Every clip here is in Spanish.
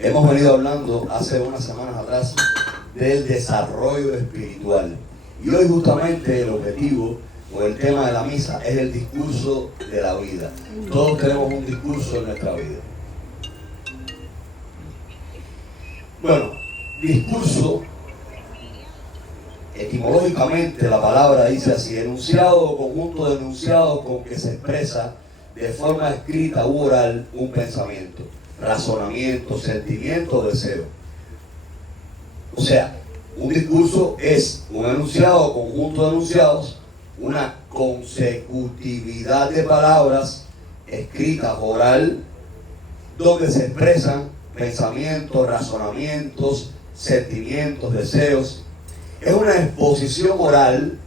Hemos venido hablando hace unas semanas atrás del desarrollo espiritual. Y hoy justamente el objetivo o el tema de la misa es el discurso de la vida. Todos tenemos un discurso en nuestra vida. Bueno, discurso, etimológicamente la palabra dice así: enunciado o conjunto de enunciados con que se expresa de forma escrita u oral un pensamiento, razonamiento, sentimiento, deseo. O sea, un discurso es un enunciado o conjunto de enunciados, una consecutividad de palabras escritas oral, donde se expresan pensamientos, razonamientos, sentimientos, deseos. Es una exposición oral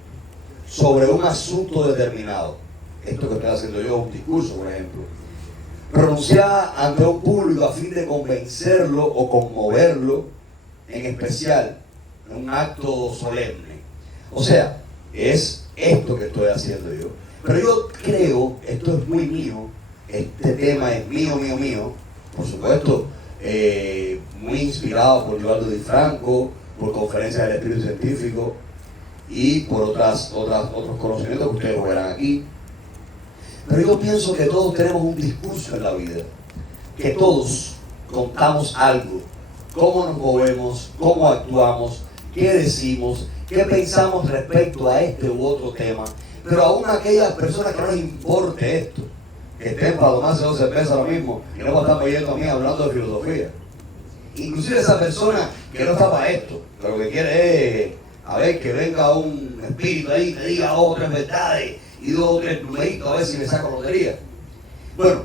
sobre un asunto determinado. Esto que estoy haciendo yo es un discurso, por ejemplo, pronunciada ante un público a fin de convencerlo o conmoverlo, en especial en un acto solemne. O sea, es esto que estoy haciendo yo. Pero yo creo, esto es muy mío, este tema es mío, por supuesto, muy inspirado por Giovanni Di Franco, por Conferencias del Espíritu Científico y por otros conocimientos que ustedes verán aquí. Pero yo pienso que todos tenemos un discurso en la vida, que todos contamos algo, cómo nos movemos, cómo actuamos, qué decimos, qué pensamos respecto a este u otro tema. Pero aún aquellas personas que no les importe esto, que estén para tomarse 2 cervezas lo mismo, y no están oyendo a mí hablando de filosofía. Inclusive esa persona que no está para esto, que lo que quiere es, a ver, que venga un espíritu ahí y te diga 2 o 3 verdades y 2 o 3 numeritos a ver si me saco lotería. Bueno,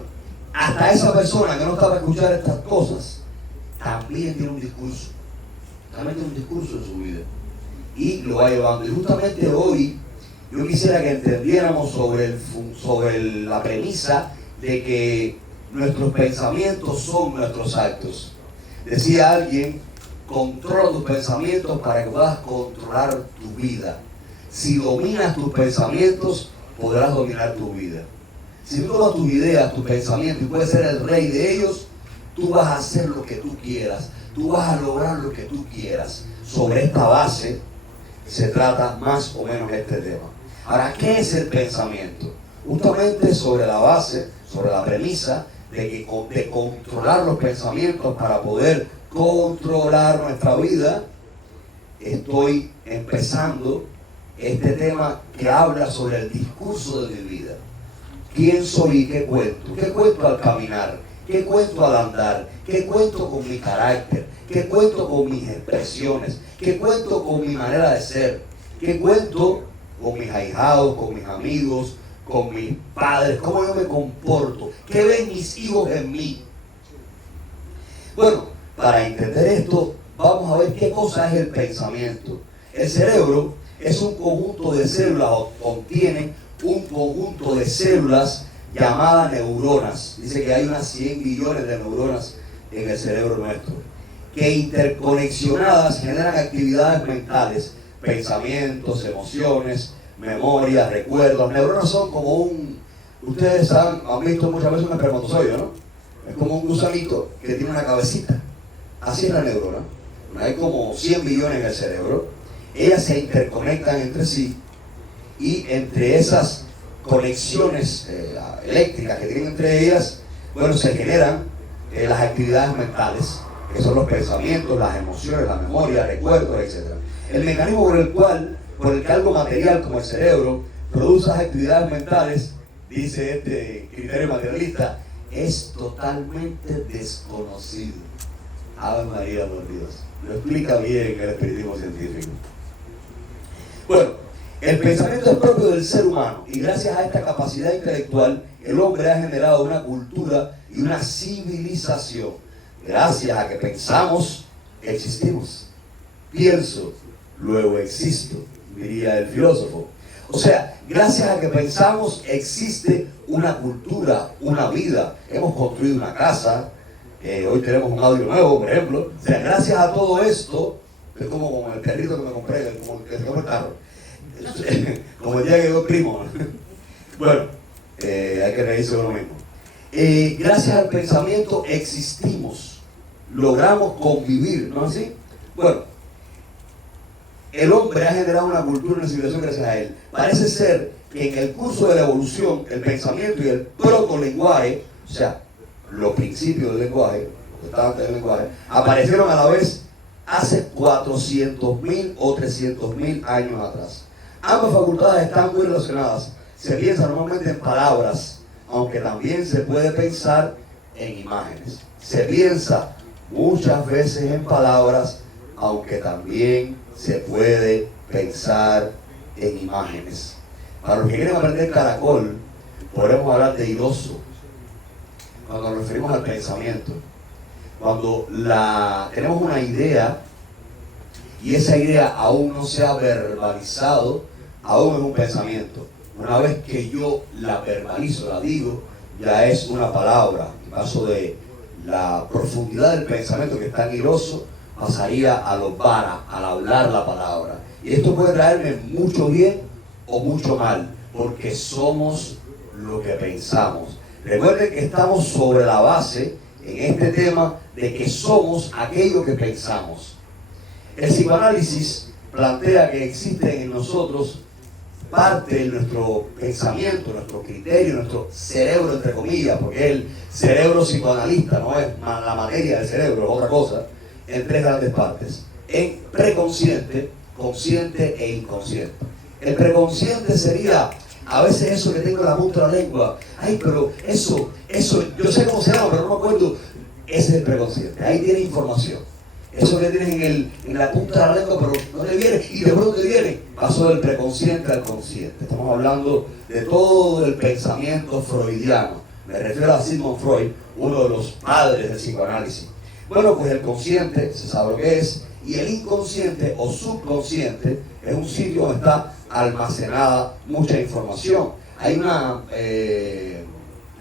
hasta esa persona que no está para escuchar estas cosas, también tiene un discurso. También tiene un discurso en su vida. Y lo va llevando. Y justamente hoy yo quisiera que entendiéramos sobre la premisa de que nuestros pensamientos son nuestros actos. Decía alguien: controla tus pensamientos para que puedas controlar tu vida. Si dominas tus pensamientos, podrás dominar tu vida. Si tú tomas tus ideas, tus pensamientos y puedes ser el rey de ellos, tú vas a hacer lo que tú quieras. Tú vas a lograr lo que tú quieras. Sobre esta base se trata más o menos este tema. Ahora, ¿qué es el pensamiento? Justamente sobre la base, sobre la premisa de controlar los pensamientos para poder controlar nuestra vida, estoy empezando este tema que habla sobre el discurso de mi vida. ¿Quién soy y qué cuento? ¿Qué cuento al caminar? ¿Qué cuento al andar? ¿Qué cuento con mi carácter? ¿Qué cuento con mis expresiones? ¿Qué cuento con mi manera de ser? ¿Qué cuento con mis ahijados, con mis amigos, con mis padres? ¿Cómo yo me comporto? ¿Qué ven mis hijos en mí? Bueno, para entender esto, vamos a ver qué cosa es el pensamiento. El cerebro es un conjunto de células, o contiene un conjunto de células llamadas neuronas. Dice que hay unas 100 billones de neuronas en el cerebro nuestro, que interconexionadas generan actividades mentales, pensamientos, emociones, memorias, recuerdos. Neuronas son como ustedes han visto muchas veces un espermatozoide, ¿no? Es como un gusanito que tiene una cabecita. Así es la neurona. Hay como 100 billones en el cerebro. Ellas se interconectan entre sí, y entre esas conexiones eléctricas que tienen entre ellas, bueno, se generan las actividades mentales, que son los pensamientos, las emociones, la memoria, recuerdos, etc. El mecanismo por el que algo material como el cerebro produce las actividades mentales, dice este criterio materialista, es totalmente desconocido. Ave María, por Dios. Lo explica bien el espiritismo científico. Bueno, el pensamiento es propio del ser humano, y gracias a esta capacidad intelectual, el hombre ha generado una cultura y una civilización. Gracias a que pensamos, existimos. Pienso, luego existo, diría el filósofo. O sea, gracias a que pensamos, existe una cultura, una vida. Hemos construido una casa, hoy tenemos un audio nuevo, por ejemplo. O sea, gracias a todo esto, es como el perrito que me compré, como el que se compró el carro. Como el día que yo primo. Bueno, hay que reírse de uno mismo. Gracias al pensamiento existimos. logramos convivir, ¿no es así? Bueno, el hombre ha generado una cultura, una civilización gracias a él. Parece ser que en el curso de la evolución, el pensamiento y el protolenguaje, o sea, los principios del lenguaje, los estados del lenguaje, aparecieron a la vez hace 400.000 o 300.000 años atrás. Ambas facultades están muy relacionadas. Se piensa normalmente en palabras, aunque también se puede pensar en imágenes. Se piensa muchas veces en palabras, aunque también se puede pensar en imágenes. Para los que quieren aprender caracol, podemos hablar de iroso cuando nos referimos al pensamiento. Cuando tenemos una idea y esa idea aún no se ha verbalizado, aún es un pensamiento. Una vez que yo la verbalizo, la digo, ya es una palabra. En caso de la profundidad del pensamiento que es tan iroso, pasaría a los vara, al hablar la palabra. Y esto puede traerme mucho bien o mucho mal, porque somos lo que pensamos. Recuerden que estamos sobre la base, en este tema, de que somos aquello que pensamos. El psicoanálisis plantea que existen en nosotros parte de nuestro pensamiento, nuestro criterio, nuestro cerebro, entre comillas, porque el cerebro psicoanalista no es la materia del cerebro, es otra cosa, en tres grandes partes: en preconsciente, consciente e inconsciente. El preconsciente sería a veces eso que tengo en la punta de la lengua. Ay, pero eso, yo sé cómo se llama, pero no me acuerdo. Ese es el preconsciente, ahí tiene información. Eso que tienes en la punta de la lengua, pero no te viene, y de pronto te viene. Pasó del preconsciente al consciente. Estamos hablando de todo el pensamiento freudiano. Me refiero a Sigmund Freud, uno de los padres del psicoanálisis. Bueno, pues el consciente, se sabe lo que es, y el inconsciente o subconsciente es un sitio donde está almacenada mucha información. Hay una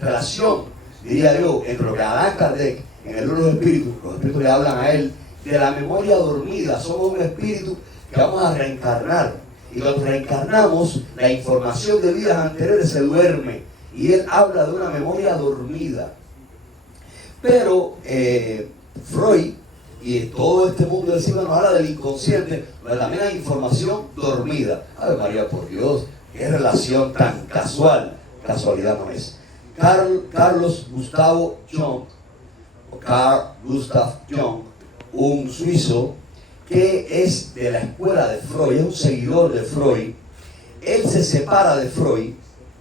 relación, diría yo, entre lo que Allan Kardec, en el libro de los espíritus le hablan a él de la memoria dormida. Somos un espíritu que vamos a reencarnar, y cuando reencarnamos, la información de vidas anteriores se duerme, y él habla de una memoria dormida. Pero Freud y todo este mundo del siglo nos habla del inconsciente, pero también hay información dormida. Ave María, por Dios, qué relación tan casual. Casualidad no es. Carl Gustav Jung, un suizo que es de la escuela de Freud, es un seguidor de Freud. Él se separa de Freud,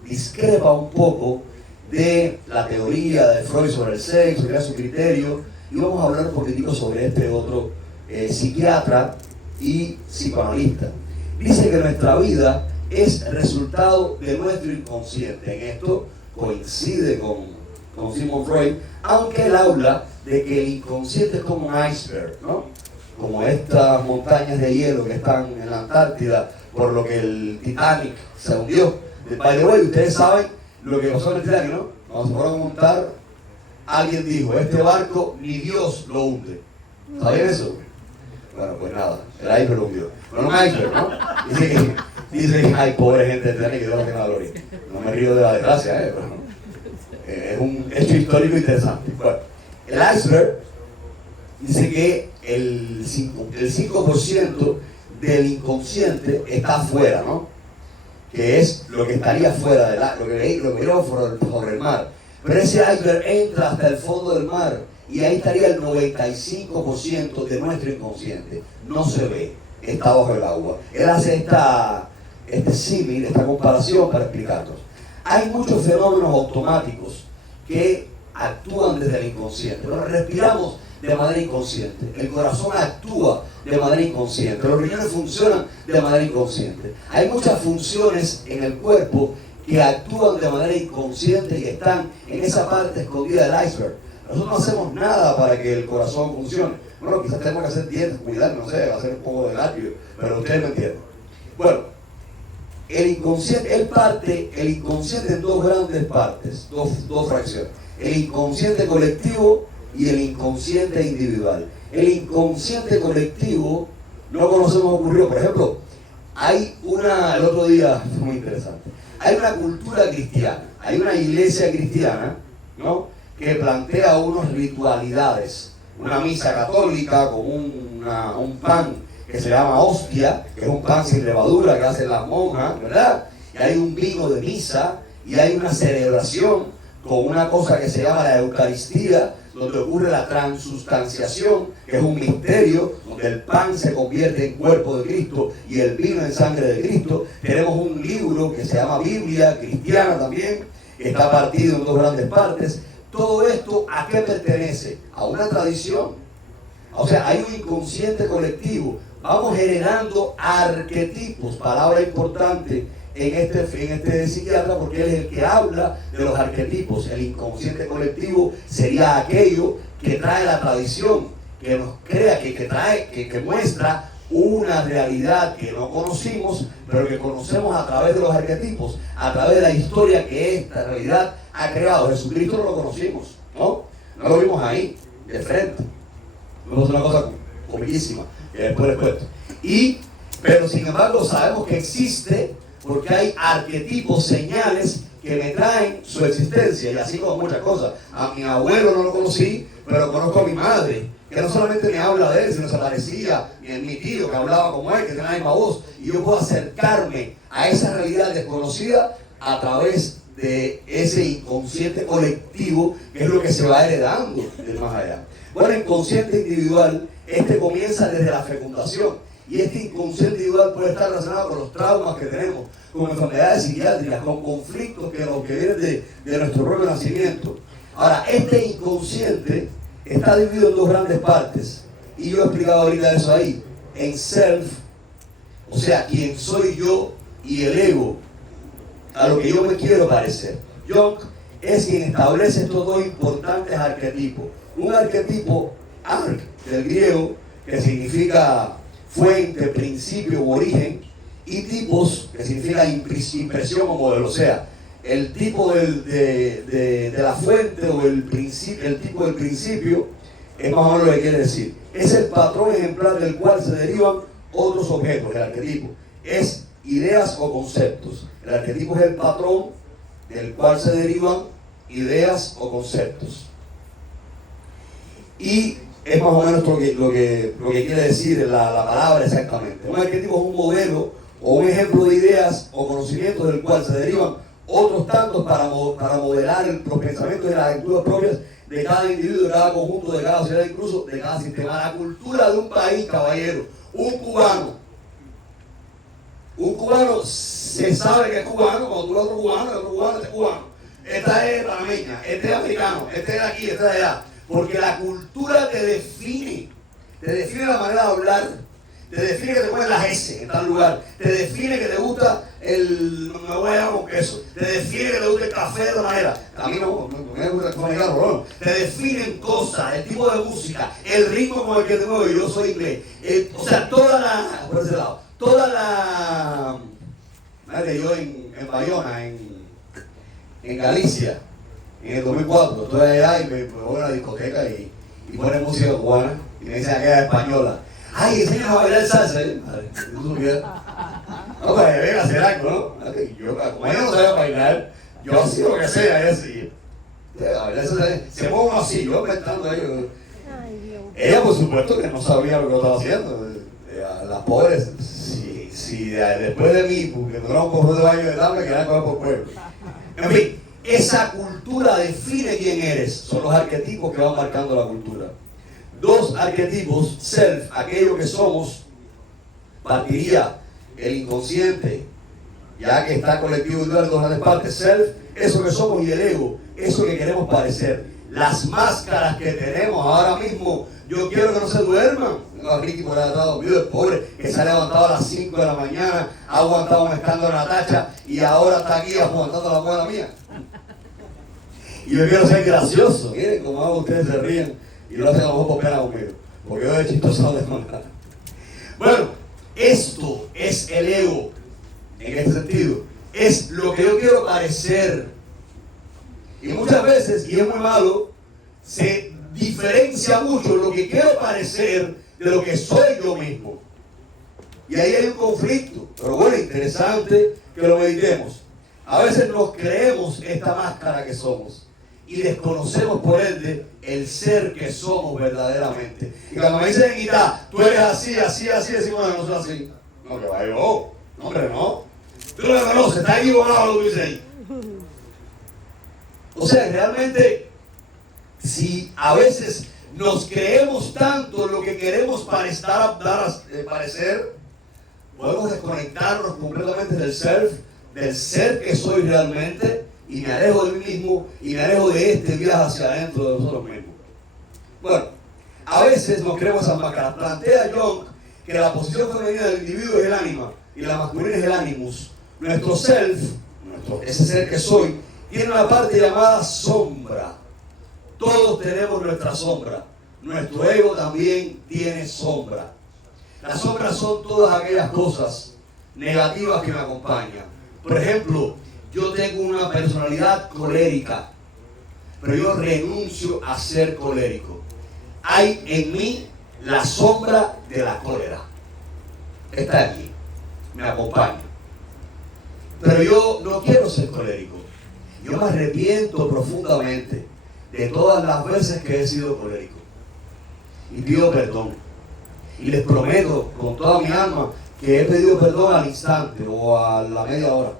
discrepa un poco de la teoría de Freud sobre el sexo, crea su criterio, y vamos a hablar un poquitico sobre este otro psiquiatra y psicoanalista. Dice que nuestra vida es resultado de nuestro inconsciente. En esto coincide con Sigmund Freud, aunque él habla de que el inconsciente es como un iceberg, ¿no? Como estas montañas de hielo que están en la Antártida, por lo que el Titanic se hundió. By the way, ustedes saben lo que pasó en el Titanic, ¿no? Cuando se fueron a montar, alguien dijo: este barco ni Dios lo hunde. ¿Saben eso? Bueno, pues nada, el iceberg lo hundió. Bueno, un iceberg, ¿no? Dice, ay, pobre gente del Titanic, que Dios la tenga la gloria. No me río de la desgracia, pero es un hecho histórico interesante. Bueno, el iceberg dice que el 5% del inconsciente está afuera, ¿no? Que es lo que estaría fuera del lo que iría por el mar. Pero ese iceberg entra hasta el fondo del mar, y ahí estaría el 95% de nuestro inconsciente. No se ve, está bajo el agua. Él hace este símil, esta comparación para explicarnos. Hay muchos fenómenos automáticos que actúan desde el inconsciente. Bueno, respiramos de manera inconsciente, el corazón actúa de manera inconsciente, los riñones funcionan de manera inconsciente. Hay muchas funciones en el cuerpo que actúan de manera inconsciente y están en esa parte escondida del iceberg. Nosotros no hacemos nada para que el corazón funcione. Bueno, quizás tenemos que hacer dietas, cuidar, no sé, hacer un poco de labio, pero ustedes me entienden. Bueno, el inconsciente en dos grandes partes, dos fracciones: el inconsciente colectivo y el inconsciente individual. El inconsciente colectivo no conocemos ocurrió. Por ejemplo, el otro día fue muy interesante, hay una cultura cristiana, hay una iglesia cristiana, ¿no?, que plantea unas ritualidades una misa católica con un pan que se llama hostia, que es un pan sin levadura que hacen las monjas, ¿verdad? Y hay un vino de misa y hay una celebración con una cosa que se llama la Eucaristía, donde ocurre la transustanciación, que es un misterio, donde el pan se convierte en cuerpo de Cristo y el vino en sangre de Cristo. Tenemos un libro que se llama Biblia cristiana también, que está partido en dos grandes partes. Todo esto, ¿a qué pertenece? A una tradición. O sea, hay un inconsciente colectivo. Vamos heredando arquetipos, palabra importante en este psiquiatra, porque él es el que habla de los arquetipos. El inconsciente colectivo sería aquello que trae la tradición, que nos crea, que muestra una realidad que no conocimos, pero que conocemos a través de los arquetipos, a través de la historia que esta realidad ha creado. Jesucristo no lo conocimos, ¿no? No lo vimos ahí, de frente. Vemos una cosa comiquísima, que después les cuento. Pero sin embargo sabemos que existe, porque hay arquetipos, señales que me traen su existencia, y así como muchas cosas. A mi abuelo no lo conocí, pero conozco a mi madre, que no solamente me habla de él, sino se parecía en mi tío, que hablaba como él, que tenía la misma voz, y yo puedo acercarme a esa realidad desconocida a través de ese inconsciente colectivo, que es lo que se va heredando del más allá. Bueno, el inconsciente individual, comienza desde la fecundación. Y este inconsciente individual puede estar relacionado con los traumas que tenemos, con enfermedades psiquiátricas, con conflictos que vienen de nuestro propio nacimiento. Ahora, este inconsciente está dividido en dos grandes partes. Y yo he explicado ahorita eso ahí. En self, o sea, quién soy yo, y el ego, a lo que yo me quiero parecer. Jung es quien establece estos dos importantes arquetipos. Un arquetipo, arc, del griego, que significa fuente, principio u origen, y tipos, que significa impresión o modelo. O sea, el tipo de la fuente o el tipo del principio es más o menos lo que quiere decir. Es el patrón ejemplar del cual se derivan otros objetos. El arquetipo es ideas o conceptos. El arquetipo es el patrón del cual se derivan ideas o conceptos. Y es más o menos lo que quiere decir la palabra exactamente. Un arquetipo es un modelo o un ejemplo de ideas o conocimientos del cual se derivan otros tantos para modelar los pensamientos y las actitudes propias de cada individuo, de cada conjunto, de cada sociedad, incluso de cada sistema. La cultura de un país, caballero, un cubano se sabe que es cubano cuando tú ves otro cubano, este es cubano. Esta es panameña, este es americano, este es de aquí, este es de allá. Porque la cultura te define la manera de hablar, te define que te pones las S en tal lugar, te define que te gusta me voy a llamar con queso, te define que te gusta el café de esta manera. A mí no me gusta el café americano, no. Te definen cosas, el tipo de música, el ritmo con el que te muevo, yo soy inglés. O sea, por ese lado, yo en Bayona, en Galicia, en el 2004, estoy allá y me voy a la discoteca y ponen música cubana y me dicen aquella española. Ay, enséñame a bailar salsa, ¿eh? Madre, ¿tú supieras? No, pues venga a hacer algo, ¿no? Como ella no sabe bailar, yo así lo que sea, ella sí. A bailar salsa, se mueve uno así, yo inventando ellos. Ella, por supuesto, que no sabía lo que yo estaba haciendo. Las pobres, si después de mí, porque me duraron un poco de baño de tabla, que querían coger por pueblo. En fin. Esa cultura define quién eres. Son los arquetipos que van marcando la cultura. Dos arquetipos, self, aquello que somos, partiría el inconsciente, ya que está colectivo y dual en dos grandes partes. Self, eso que somos, y el ego, eso que queremos parecer. Las máscaras que tenemos ahora mismo, yo quiero que no se duerman. No, Ricky por allá está dormido, el pobre, que se ha levantado a las 5 de la mañana, ha aguantado un escándalo en la tacha y ahora está aquí aguantando la buena mía. Y yo quiero ser gracioso. Miren cómo hago, ustedes se ríen y lo hacen a lo mejor por pena conmigo, porque yo de chistoso de manera. Bueno, esto es el ego en este sentido. Es lo que yo quiero parecer. Y muchas veces, y es muy malo, se diferencia mucho lo que quiero parecer de lo que soy yo mismo. Y ahí hay un conflicto. Pero bueno, interesante que lo meditemos. A veces nos creemos esta máscara que somos. y desconocemos por ende el ser que somos verdaderamente. Y cuando me dicen, Ita, tú eres así, así, así, decimos, no soy así. No, que vaya, no, hombre, no. Tú no me conoces, está equivocado lo que dice ahí. O sea, realmente, si a veces nos creemos tanto en lo que queremos parecer, podemos desconectarnos completamente del ser que soy realmente, y me alejo de mí mismo, y me alejo de este viaje hacia adentro de nosotros mismos. Bueno, a veces nos creemos esas máscaras. Plantea Jung que la posición femenina del individuo es el ánima, y la masculina es el animus. Nuestro self, ese ser que soy, tiene una parte llamada sombra. Todos tenemos nuestra sombra. Nuestro ego también tiene sombra. Las sombras son todas aquellas cosas negativas que me acompañan. Por ejemplo, yo tengo una personalidad colérica, pero yo renuncio a ser colérico. Hay en mí la sombra de la cólera. Está aquí, me acompaña. Pero yo no quiero ser colérico. Yo me arrepiento profundamente de todas las veces que he sido colérico. Y pido perdón. Y les prometo con toda mi alma que he pedido perdón al instante o a la media hora.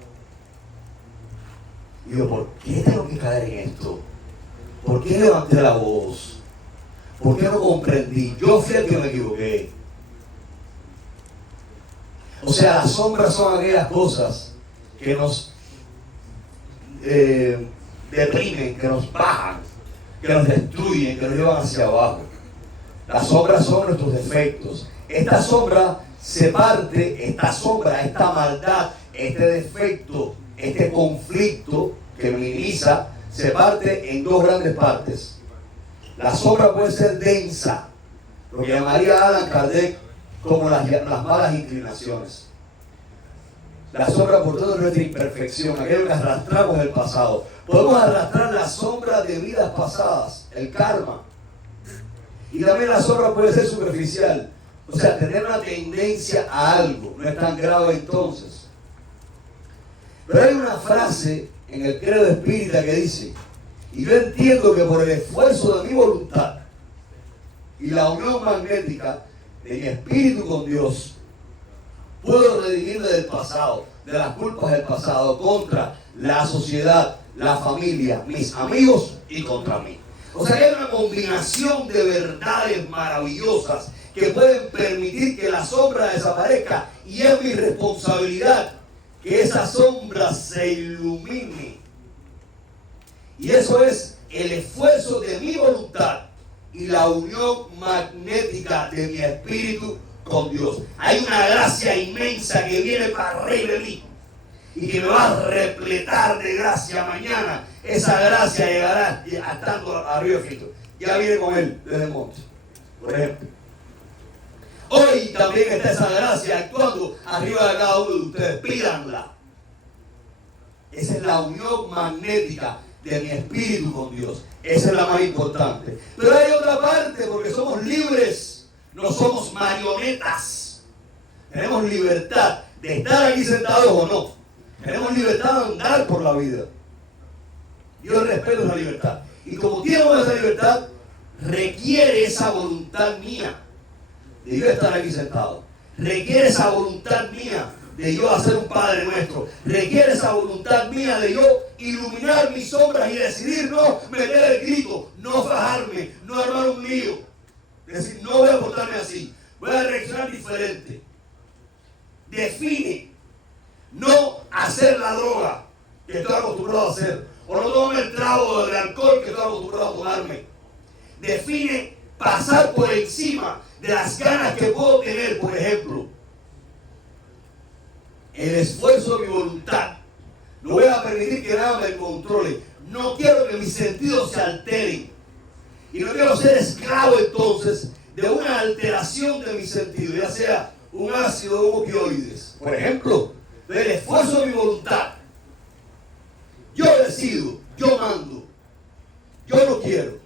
Y digo, ¿por qué tengo que caer en esto? ¿Por qué levanté la voz? ¿Por qué no comprendí? Yo fui el que me equivoqué. O sea, las sombras son aquellas cosas que nos deprimen, que nos bajan, que nos destruyen, que nos llevan hacia abajo. Las sombras son nuestros defectos. Esta sombra se parte, esta maldad, este defecto, este conflicto que minimiza, se parte en dos grandes partes. La sombra puede ser densa, lo que llamaría Allan Kardec como las malas inclinaciones. La sombra, por todo, es nuestra imperfección, aquello que arrastramos del pasado. Podemos arrastrar la sombra de vidas pasadas, el karma. Y también la sombra puede ser superficial, o sea, tener una tendencia a algo, no es tan grave entonces. Pero hay una frase en el credo espírita que dice, y yo entiendo que por el esfuerzo de mi voluntad y la unión magnética de mi espíritu con Dios, puedo redimirme del pasado, de las culpas del pasado, contra la sociedad, la familia, mis amigos y contra mí. O sea que hay una combinación de verdades maravillosas que pueden permitir que la sombra desaparezca, y es mi responsabilidad que esa sombra se ilumine. Y eso es el esfuerzo de mi voluntad y la unión magnética de mi espíritu con Dios. Hay una gracia inmensa que viene para arriba de mí y que me va a repletar de gracia mañana. Esa gracia llegará estando arriba de Cristo. Ya viene con él desde el monte, por ejemplo. Hoy también está esa gracia actuando arriba de cada uno de ustedes. Pídanla. Esa es la unión magnética de mi espíritu con Dios. Esa es la más importante. Pero hay otra parte, porque somos libres, no somos marionetas. Tenemos libertad de estar aquí sentados o no. Tenemos libertad de andar por la vida. Yo respeto esa libertad. Y como tengo esa libertad, requiere esa voluntad mía de yo estar aquí sentado. Requiere esa voluntad mía de yo hacer un Padre Nuestro. Requiere esa voluntad mía de yo iluminar mis sombras y decidir no meter el grito, no fajarme, no armar un lío. Decir, no voy a portarme así, voy a reaccionar diferente. Define no hacer la droga que estoy acostumbrado a hacer, o no tomar el trago de alcohol que estoy acostumbrado a tomarme. Define pasar por encima de las ganas que puedo tener, por ejemplo. El esfuerzo de mi voluntad. No voy a permitir que nada me controle. No quiero que mis sentidos se alteren. Y no quiero ser esclavo entonces de una alteración de mis sentidos, ya sea un ácido o opioides. Por ejemplo, el esfuerzo de mi voluntad. Yo decido, yo mando, yo no quiero.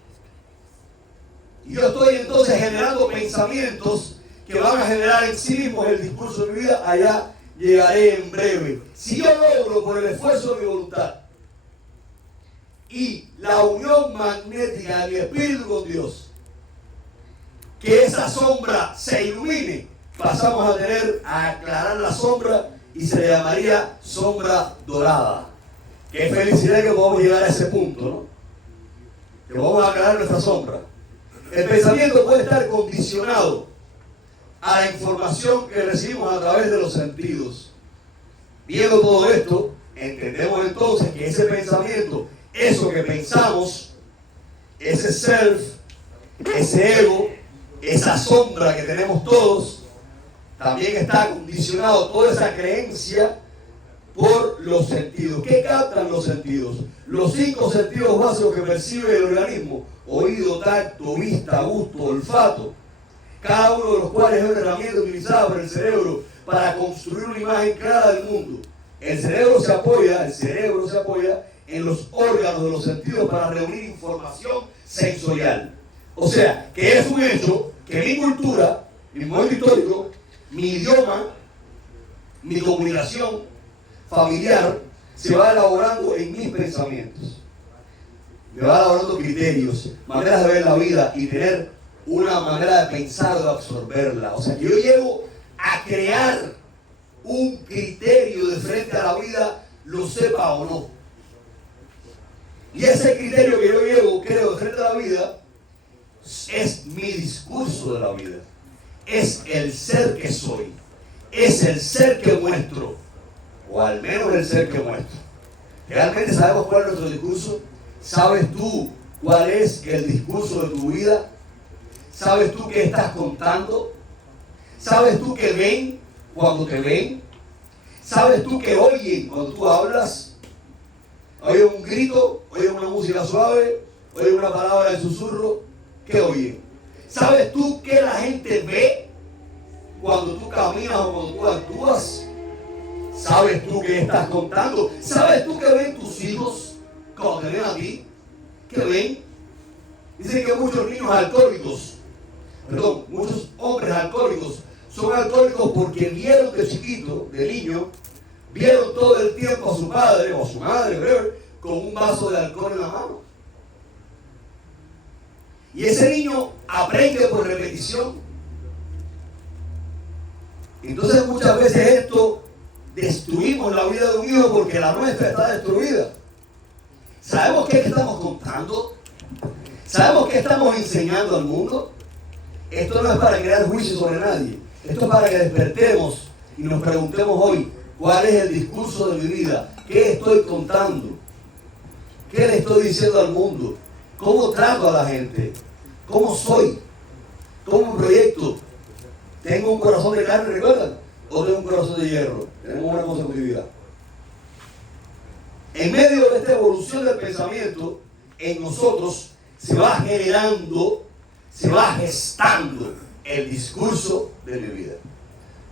Y yo estoy entonces generando pensamientos que van a generar en sí mismos el discurso de mi vida. Allá llegaré en breve. Si yo logro por el esfuerzo de mi voluntad y la unión magnética del Espíritu con Dios, que esa sombra se ilumine, pasamos a aclarar la sombra y se le llamaría sombra dorada. Qué felicidad que podamos llegar a ese punto, ¿no? Que podamos aclarar nuestra sombra. El pensamiento puede estar condicionado a la información que recibimos a través de los sentidos. Viendo todo esto, entendemos entonces que ese pensamiento, eso que pensamos, ese self, ese ego, esa sombra que tenemos todos, también está condicionado, toda esa creencia, por los sentidos. ¿Qué captan los sentidos? Los 5 sentidos básicos que percibe el organismo: oído, tacto, vista, gusto, olfato. Cada uno de los cuales es una herramienta utilizada por el cerebro para construir una imagen clara del mundo. El cerebro se apoya en los órganos de los sentidos para reunir información sensorial. O sea, que es un hecho que mi cultura, mi momento histórico, mi idioma, mi comunicación familiar se va elaborando en mis pensamientos. Me va elaborando criterios, maneras de ver la vida y tener una manera de pensar, de absorberla. O sea, que yo llego a crear un criterio de frente a la vida, lo sepa o no. Y ese criterio que yo llevo, creo, de frente a la vida, es mi discurso de la vida. Es el ser que soy. Es el ser que muestro. O al menos el ser que muestro. ¿Realmente sabemos cuál es nuestro discurso? ¿Sabes tú cuál es el discurso de tu vida? ¿Sabes tú qué estás contando? ¿Sabes tú qué ven cuando te ven? ¿Sabes tú qué oyen cuando tú hablas? ¿Oyen un grito? ¿Oyen una música suave? ¿Oyen una palabra de susurro? ¿Qué oyen? ¿Sabes tú qué la gente ve cuando tú caminas o cuando tú actúas? ¿Sabes tú qué estás contando? ¿Sabes tú qué ven tus hijos cuando te ven a ti? ¿Qué ven? Dicen que muchos muchos hombres alcohólicos son alcohólicos porque vieron de chiquito, de niño, vieron todo el tiempo a su padre o a su madre, con un vaso de alcohol en la mano. Y ese niño aprende por repetición. Entonces muchas veces esto destruimos la vida de un hijo porque la nuestra está destruida. ¿Sabemos qué estamos contando? ¿Sabemos qué estamos enseñando al mundo? Esto no es para crear juicio sobre nadie. Esto es para que despertemos y nos preguntemos hoy: ¿cuál es el discurso de mi vida? ¿Qué estoy contando? ¿Qué le estoy diciendo al mundo? ¿Cómo trato a la gente? ¿Cómo soy? ¿Cómo proyecto? ¿Tengo un corazón de carne, recuerdan? ¿O tengo un corazón de hierro? Tenemos una consecutividad. En medio de esta evolución del pensamiento, en nosotros se va generando, se va gestando el discurso de mi vida.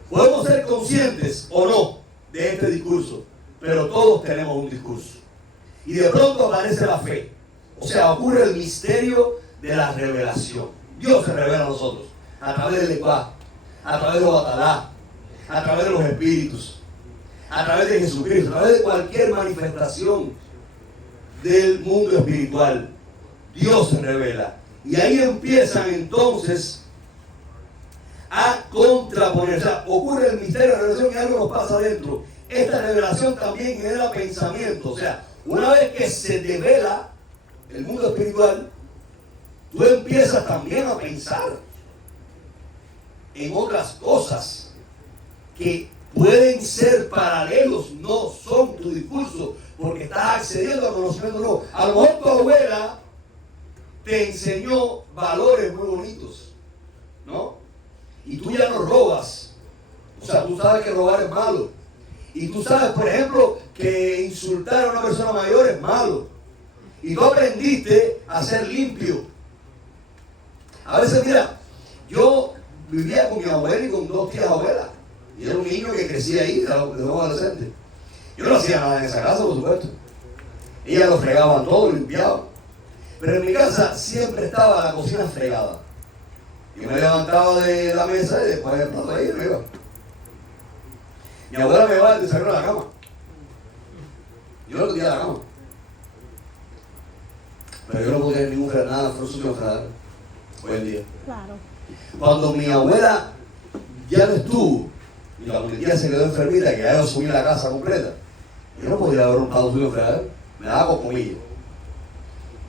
Podemos ser conscientes o no de este discurso, pero todos tenemos un discurso. Y de pronto aparece la fe. O sea, ocurre el misterio de la revelación. Dios se revela a nosotros a través del Epá, a través de Batalá, a través de los espíritus, a través de Jesucristo, a través de cualquier manifestación del mundo espiritual. Dios se revela. Y ahí empiezan entonces a contraponer. O sea, ocurre el misterio de la revelación y algo nos pasa adentro. Esta revelación también genera pensamiento. O sea, una vez que se devela el mundo espiritual, tú empiezas también a pensar en otras cosas que pueden ser paralelos, no son tu discurso, porque estás accediendo al conocimiento nuevo. A lo mejor tu abuela te enseñó valores muy bonitos, ¿no? Y tú ya no robas. O sea, tú sabes que robar es malo. Y tú sabes, por ejemplo, que insultar a una persona mayor es malo. Y tú aprendiste a ser limpio. A veces, mira, yo vivía con mi abuela y con 2 tías abuelas. Y era un niño que crecía ahí, de un adolescente. Yo no hacía nada en esa casa, por supuesto. Ellas lo fregaban todo, limpiaban. Pero en mi casa siempre estaba la cocina fregada. Yo me levantaba de la mesa y después del plato ahí me iba. Mi abuela me llevaba el desayuno a la cama. Yo no tenía la cama. Pero yo no puedo tener ningún nada sucio enredadero hoy en día. Claro. Cuando mi abuela ya no estuvo y la muletilla se quedó enfermita, que ya yo subí la casa completa, yo no podía ver un plato suyo enredadero, me daba corcomilla.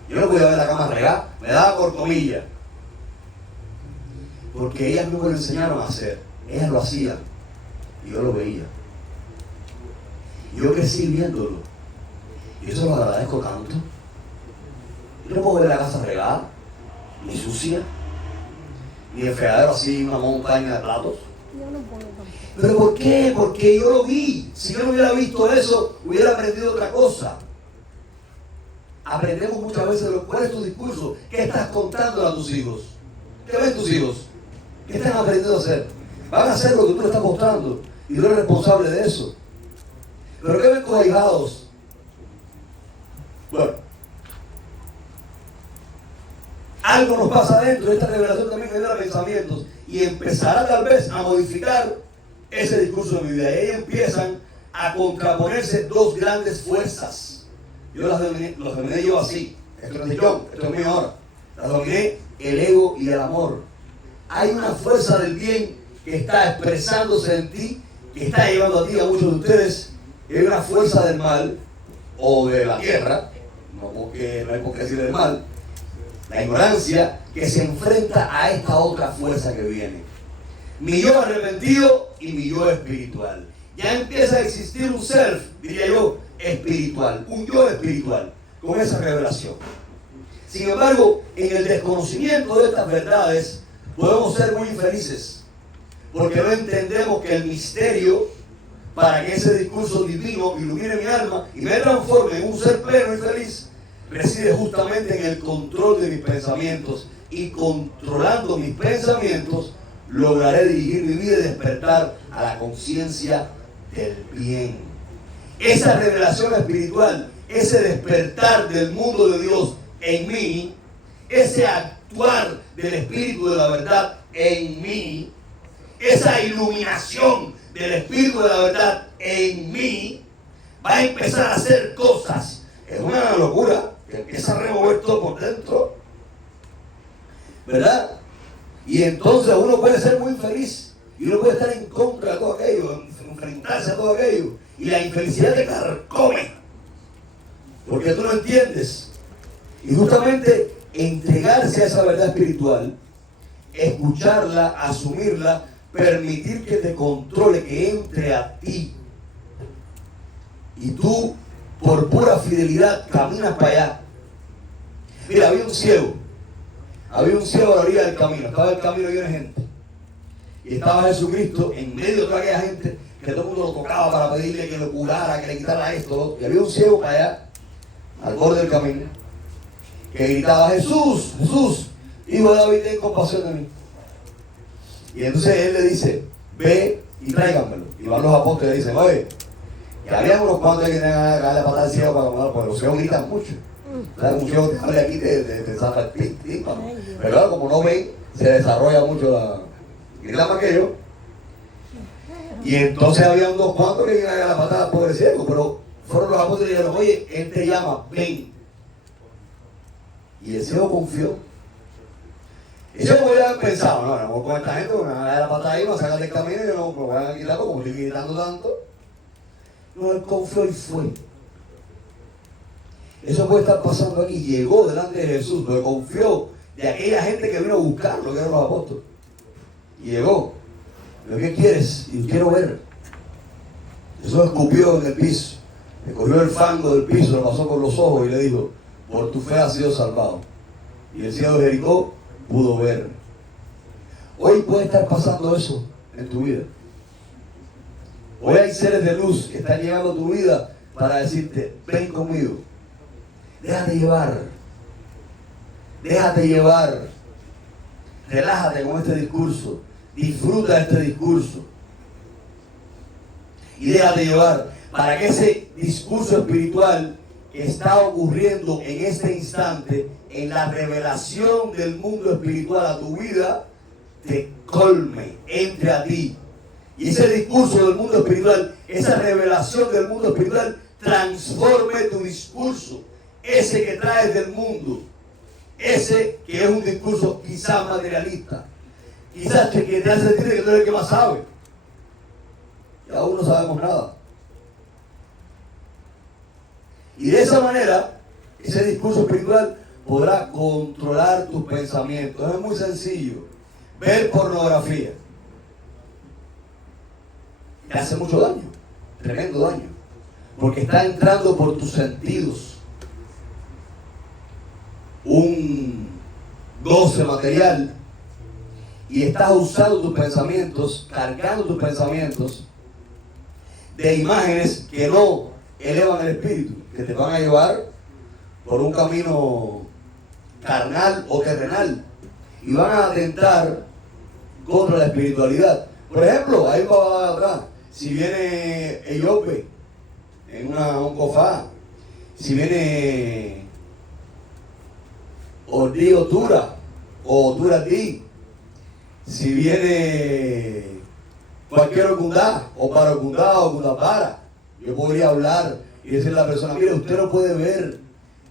Yo no podía ver la cama regada, me daba corcomilla. Porque ellas no me lo enseñaron a hacer, ellas lo hacían y yo lo veía. Yo crecí viéndolo y eso lo agradezco tanto. Yo no puedo ver la casa regada, ni sucia, ni el fregadero así, una montaña de platos. Yo no puedo tampoco. ¿Pero por qué? Porque yo lo vi. Si yo no hubiera visto eso, hubiera aprendido otra cosa. Aprendemos muchas veces cuál es tu discurso, qué estás contando a tus hijos. ¿Qué ven tus hijos? ¿Qué están aprendiendo a hacer? Van a hacer lo que tú le estás mostrando y tú eres responsable de eso. ¿Pero qué ven tus ahijados? Bueno, algo nos pasa adentro, esta revelación también genera pensamientos y empezará tal vez a modificar ese discurso de mi vida. Y ahí empiezan a contraponerse dos grandes fuerzas. Yo los dominé yo así. Esto no es de John, esto es mío ahora. Las dominé el ego y el amor. Hay una fuerza del bien que está expresándose en ti, que está llevando a ti, a muchos de ustedes. Y hay una fuerza del mal, o de la tierra, no hay por qué decir del mal, la ignorancia, que se enfrenta a esta otra fuerza que viene. Mi yo arrepentido y mi yo espiritual. Ya empieza a existir un self, diría yo, espiritual, un yo espiritual, con esa revelación. Sin embargo, en el desconocimiento de estas verdades, podemos ser muy infelices, porque no entendemos que el misterio para que ese discurso divino ilumine mi alma y me transforme en un ser pleno y feliz, reside justamente en el control de mis pensamientos, y controlando mis pensamientos lograré dirigir mi vida y despertar a la conciencia del bien. Esa revelación espiritual, ese despertar del mundo de Dios en mí, ese actuar del Espíritu de la verdad en mí, esa iluminación del Espíritu de la verdad en mí, va a empezar a hacer cosas. Es una locura que empieza a remover todo por dentro, ¿verdad? Y entonces uno puede ser muy infeliz y uno puede estar en contra de todo aquello, enfrentarse a todo aquello, y la infelicidad te carcome porque tú no entiendes. Y justamente entregarse a esa verdad espiritual, escucharla, asumirla, permitir que te controle, que entre a ti, y tú por pura fidelidad caminas para allá. Mira, había un ciego a la orilla del camino, estaba el camino lleno de gente, y estaba Jesucristo en medio de toda aquella gente que todo el mundo lo tocaba para pedirle que lo curara, que le quitara esto, y había un ciego para allá, al borde del camino, que gritaba: Jesús, Jesús, hijo de David, ten compasión de mí. Y entonces él le dice: ve y tráiganmelo. Y van los apóstoles y dicen: oye, que había unos cuantos que tenían que darle patada al ciego para comer, porque los ciegos gritan mucho. ¿Sabes? Un ciego te habla aquí, te saca el tímpano. Pero claro, como no ven, se desarrolla mucho la... grita más que yo. Y entonces había unos cuantos que iban a dar la patada al pobre ciego, pero fueron los apóstoles y dijeron: oye, él te llama, ven. Y el ciego confió. Y yo podría haber pensado: no, con esta gente, me van a dar la patada ahí, me van a sacar del camino y yo no me voy a quitarlo como estoy gritando tanto. No, él confió y fue. Eso puede estar pasando aquí. Llegó delante de Jesús, pero confió de aquella gente que vino a buscarlo, que eran los apóstoles. Y llegó. ¿Pero qué quieres? Y quiero ver. Jesús escupió en el piso, le cogió el fango del piso, lo pasó por los ojos y le dijo: por tu fe has sido salvado. Y el ciego de Jericó pudo ver. Hoy puede estar pasando eso en tu vida. Hoy hay seres de luz que están llegando a tu vida para decirte: ven conmigo, déjate llevar, relájate con este discurso, disfruta de este discurso y déjate llevar, para que ese discurso espiritual que está ocurriendo en este instante, en la revelación del mundo espiritual a tu vida, te colme, entre a ti. Y ese discurso del mundo espiritual, esa revelación del mundo espiritual, transforme tu discurso ese que traes del mundo, ese que es un discurso quizás materialista, quizás que te hace sentir que tú eres el que más sabe. Y aún no sabemos nada. Y de esa manera, ese discurso espiritual podrá controlar tus pensamientos. Es muy sencillo. Ver pornografía te hace mucho daño, tremendo daño, porque está entrando por tus sentidos un goce material y estás usando tus pensamientos, cargando tus pensamientos de imágenes que no elevan el espíritu, que te van a llevar por un camino carnal o terrenal y van a atentar contra la espiritualidad. Por ejemplo, ahí va atrás, si viene Eyope en un cofá, si viene Ordi Otura o Otura Di, si viene cualquier Okundá o para Okundá o Okundá para, yo podría hablar y decirle a la persona, mire, usted no puede ver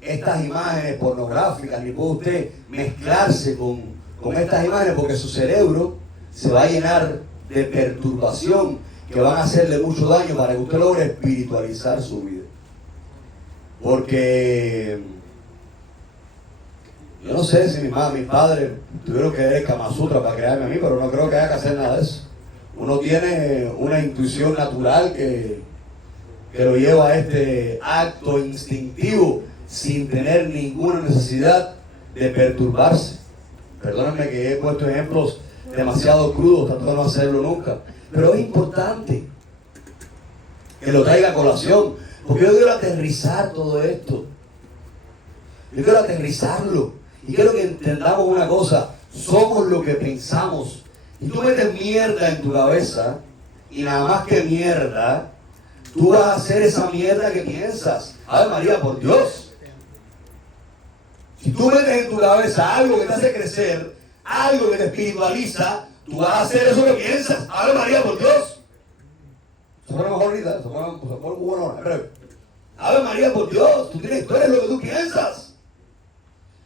estas imágenes pornográficas, ni puede usted mezclarse con estas imágenes, porque su cerebro se va a llenar de perturbación que van a hacerle mucho daño para que usted logre espiritualizar su vida. Porque yo no sé si mis padres tuvieron que leer Kama Sutra para crearme a mí, pero no creo que haya que hacer nada de eso. Uno tiene una intuición natural que lo lleva a este acto instintivo sin tener ninguna necesidad de perturbarse. Perdónenme que he puesto ejemplos demasiado crudos, trato de no hacerlo nunca, pero es importante que lo traiga a colación, porque yo quiero aterrizar todo esto. Yo quiero aterrizarlo y quiero que entendamos una cosa: somos lo que pensamos. Y tú metes mierda en tu cabeza y nada más que mierda, tú vas a hacer esa mierda que piensas. Ave María, por Dios. Si tú metes en tu cabeza algo que te hace crecer, algo que te espiritualiza, tú vas a hacer eso que piensas. Ave María, por Dios. Se pone mejor ahorita, se pone muy bueno ahora, breve. Ave María, por Dios, tú eres lo que tú piensas.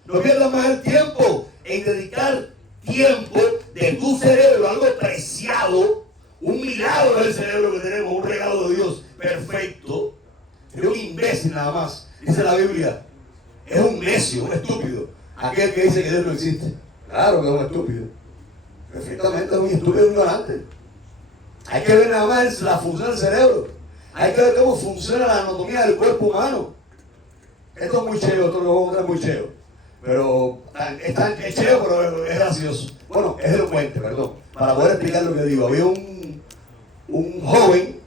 No pierdas más el tiempo en dedicar tiempo de tu cerebro, algo preciado, un milagro del cerebro que tenemos, un regalo de Dios perfecto. Es un imbécil nada más, dice la Biblia. Es un necio, un estúpido, aquel que dice que Dios no existe. Claro que es un estúpido. Perfectamente es un estúpido ignorante. Hay que ver nada más la función del cerebro. Hay que ver cómo funciona la anatomía del cuerpo humano. Esto es muy cheo, esto lo vamos a mostrar muy cheo. Pero es cheo, pero es gracioso. Bueno, es elocuente, perdón. Para poder explicar lo que digo. Había un joven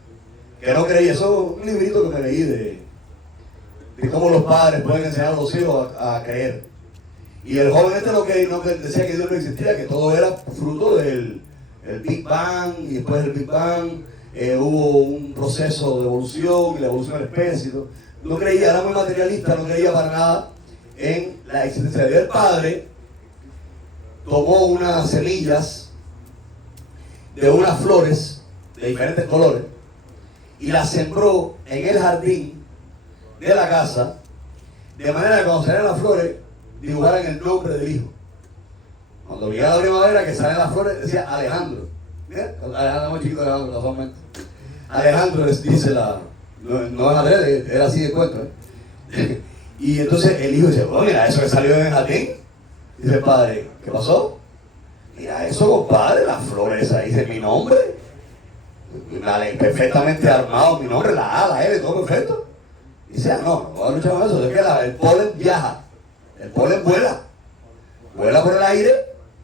que no creía. Eso es un librito que me leí de cómo los padres pueden enseñar a los hijos a creer. Y el joven lo que no decía que Dios no existía, que todo era fruto del Big Bang, y después del Big Bang hubo un proceso de evolución, y la evolución de la especie. No creía, era muy materialista, no creía para nada en la existencia de Dios. El padre tomó unas semillas de unas flores de diferentes colores y las sembró en el jardín de la casa, de manera que cuando salieran las flores dibujaran el nombre del hijo. Cuando llegara la primavera, que salen las flores, decía Alejandro. Mira, Alejandro muy chiquito, Alejandro, casualmente. Alejandro dice no es adrede, era así de cuento, Y entonces el hijo dice, mira, eso que salió en el jardín. Dice el padre, ¿qué pasó? Mira eso, compadre, las flores ahí dice mi nombre. Perfectamente armado mi nombre, la A, la L, todo perfecto. Dice, no voy a luchar con eso, es que el polen viaja, el polen vuela por el aire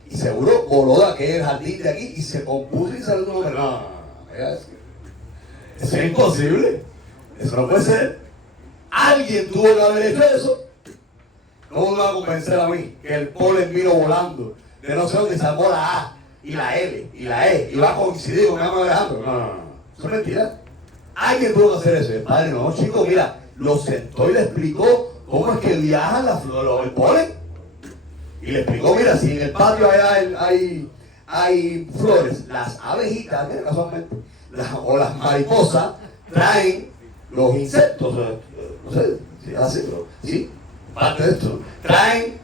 y seguro voló de aquel jardín de aquí y se compuso y salió tu nombre. No, eso es imposible, eso no puede ser. Alguien tuvo que haber hecho eso. ¿Cómo me va a convencer a mí que el polen vino volando de no sé dónde sacó la A y la L y la E y va a coincidir con Alejandro? No, eso es mentira. Alguien tuvo que hacer eso. Y el padre, no, chico, mira, lo sentó y le explicó cómo es que viajan el polen. Y le explicó, mira, si en el patio hay flores, las abejitas, mira, casualmente, o las mariposas traen los insectos, no sé si es así, pero sí, Parte de esto. Traen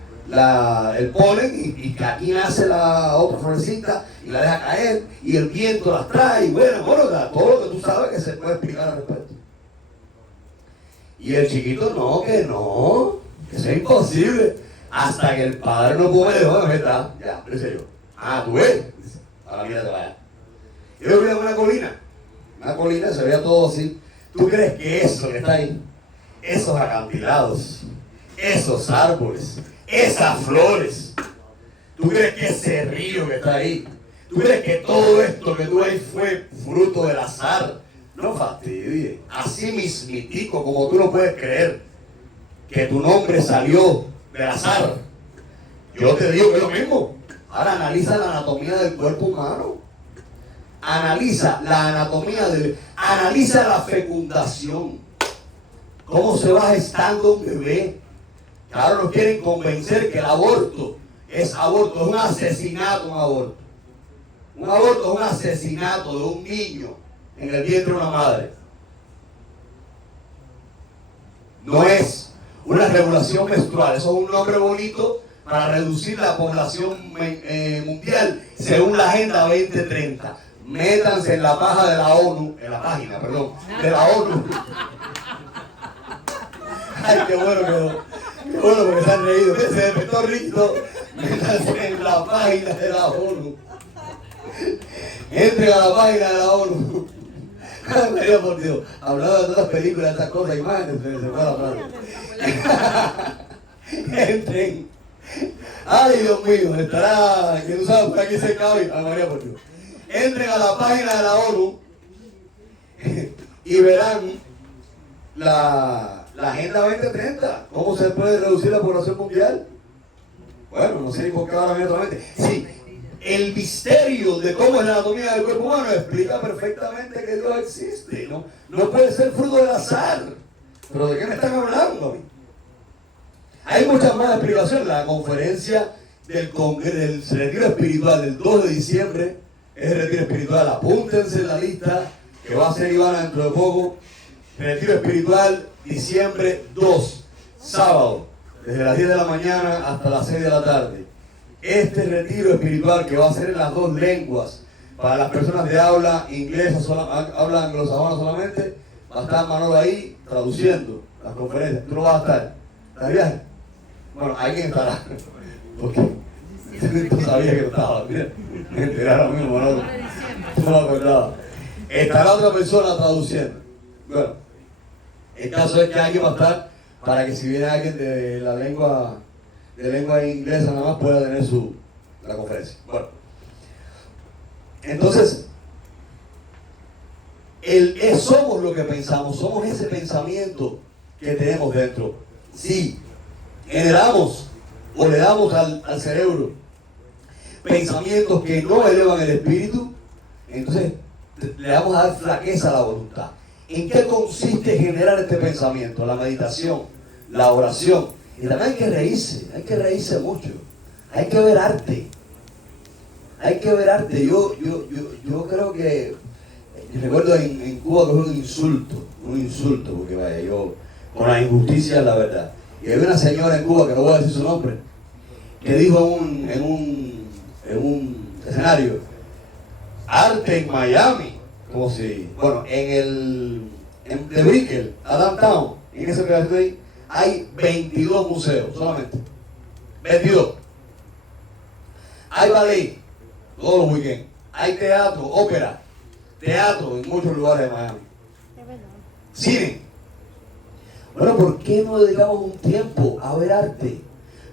el polen y aquí nace la otra florecita y la deja caer y el viento las trae y bueno, todo lo que tú sabes que se puede explicar al respecto. Y el chiquito no, que eso es imposible. Hasta que el padre no puede, ¿dónde está? Ya, en serio. Tú ves. Ahora mira, te vaya. Yo vi una colina, se veía todo así. ¿Tú crees que eso que está ahí, esos acantilados, esos árboles, esas flores, tú crees que ese río que está ahí, tú crees que todo esto que tú ves fue fruto del azar? No fastidie. Así mismitico, como tú no puedes creer que tu nombre salió del azar, yo te digo que es lo mismo. Ahora analiza la anatomía del cuerpo humano. Analiza la anatomía analiza la fecundación. Cómo se va gestando un bebé. Ahora nos quieren convencer que el aborto es un asesinato, un aborto. Un aborto es un asesinato de un niño en el vientre de una madre. No es una regulación menstrual, eso es un nombre bonito para reducir la población mundial según la Agenda 2030. Métanse en la página de la ONU, de la ONU. Ay, qué bueno porque se han reído. Se despertó Rico. Métanse en la página de la ONU. Entren a la página de la ONU. María, por Dios, hablando de todas las películas, estas cosas, imágenes, se fue la mano. Entren. Ay, Dios mío, estará, que tú sabes, por aquí se cabe. A María, por Dios. Entren a la página de la ONU y verán la Agenda 2030. ¿Cómo se puede reducir la población mundial? Bueno, no sé ni por qué ahora inmediatamente. Sí, el misterio de cómo es la anatomía del cuerpo humano explica perfectamente que Dios existe. No puede ser fruto del azar. ¿Pero de qué me están hablando a mí? Hay muchas más explicaciones. La conferencia del retiro espiritual del 2 de diciembre es el retiro espiritual. Apúntense en la lista que va a ser Ivana dentro de poco. Retiro espiritual, diciembre 2, sábado, desde las 10 de la mañana hasta las 6 de la tarde. Este retiro espiritual que va a ser en las dos lenguas, para las personas de habla inglesa, habla anglosajona solamente, va a estar Manolo ahí traduciendo las conferencias. Tú no vas a estar. ¿Estás viaje? Bueno, alguien estará. Porque tú sabías que no estaba. Mira, me enteraron mismo, Manolo. No me acordaba. Estará otra persona traduciendo. Bueno, el caso es que alguien va a estar para que si viene alguien de la lengua inglesa nada más pueda tener la conferencia. Bueno, entonces somos lo que pensamos, somos ese pensamiento que tenemos dentro. Si generamos o le damos al cerebro pensamientos que no elevan el espíritu, entonces le vamos a dar flaqueza a la voluntad. ¿En qué consiste generar este pensamiento? La meditación, la oración. Y también hay que reírse mucho. Hay que ver arte. Yo creo que, recuerdo en Cuba que fue un insulto, porque vaya, con la injusticia la verdad. Y había una señora en Cuba, que no voy a decir su nombre, que dijo en un escenario, arte en Miami. Como si, bueno, en The Brickell, a Downtown, en ese pedacito ahí, hay 22 museos solamente. 22. Hay ballet todos los weekends. Hay teatro, ópera, teatro en muchos lugares de Miami. Cine. Bueno, ¿por qué no dedicamos un tiempo a ver arte?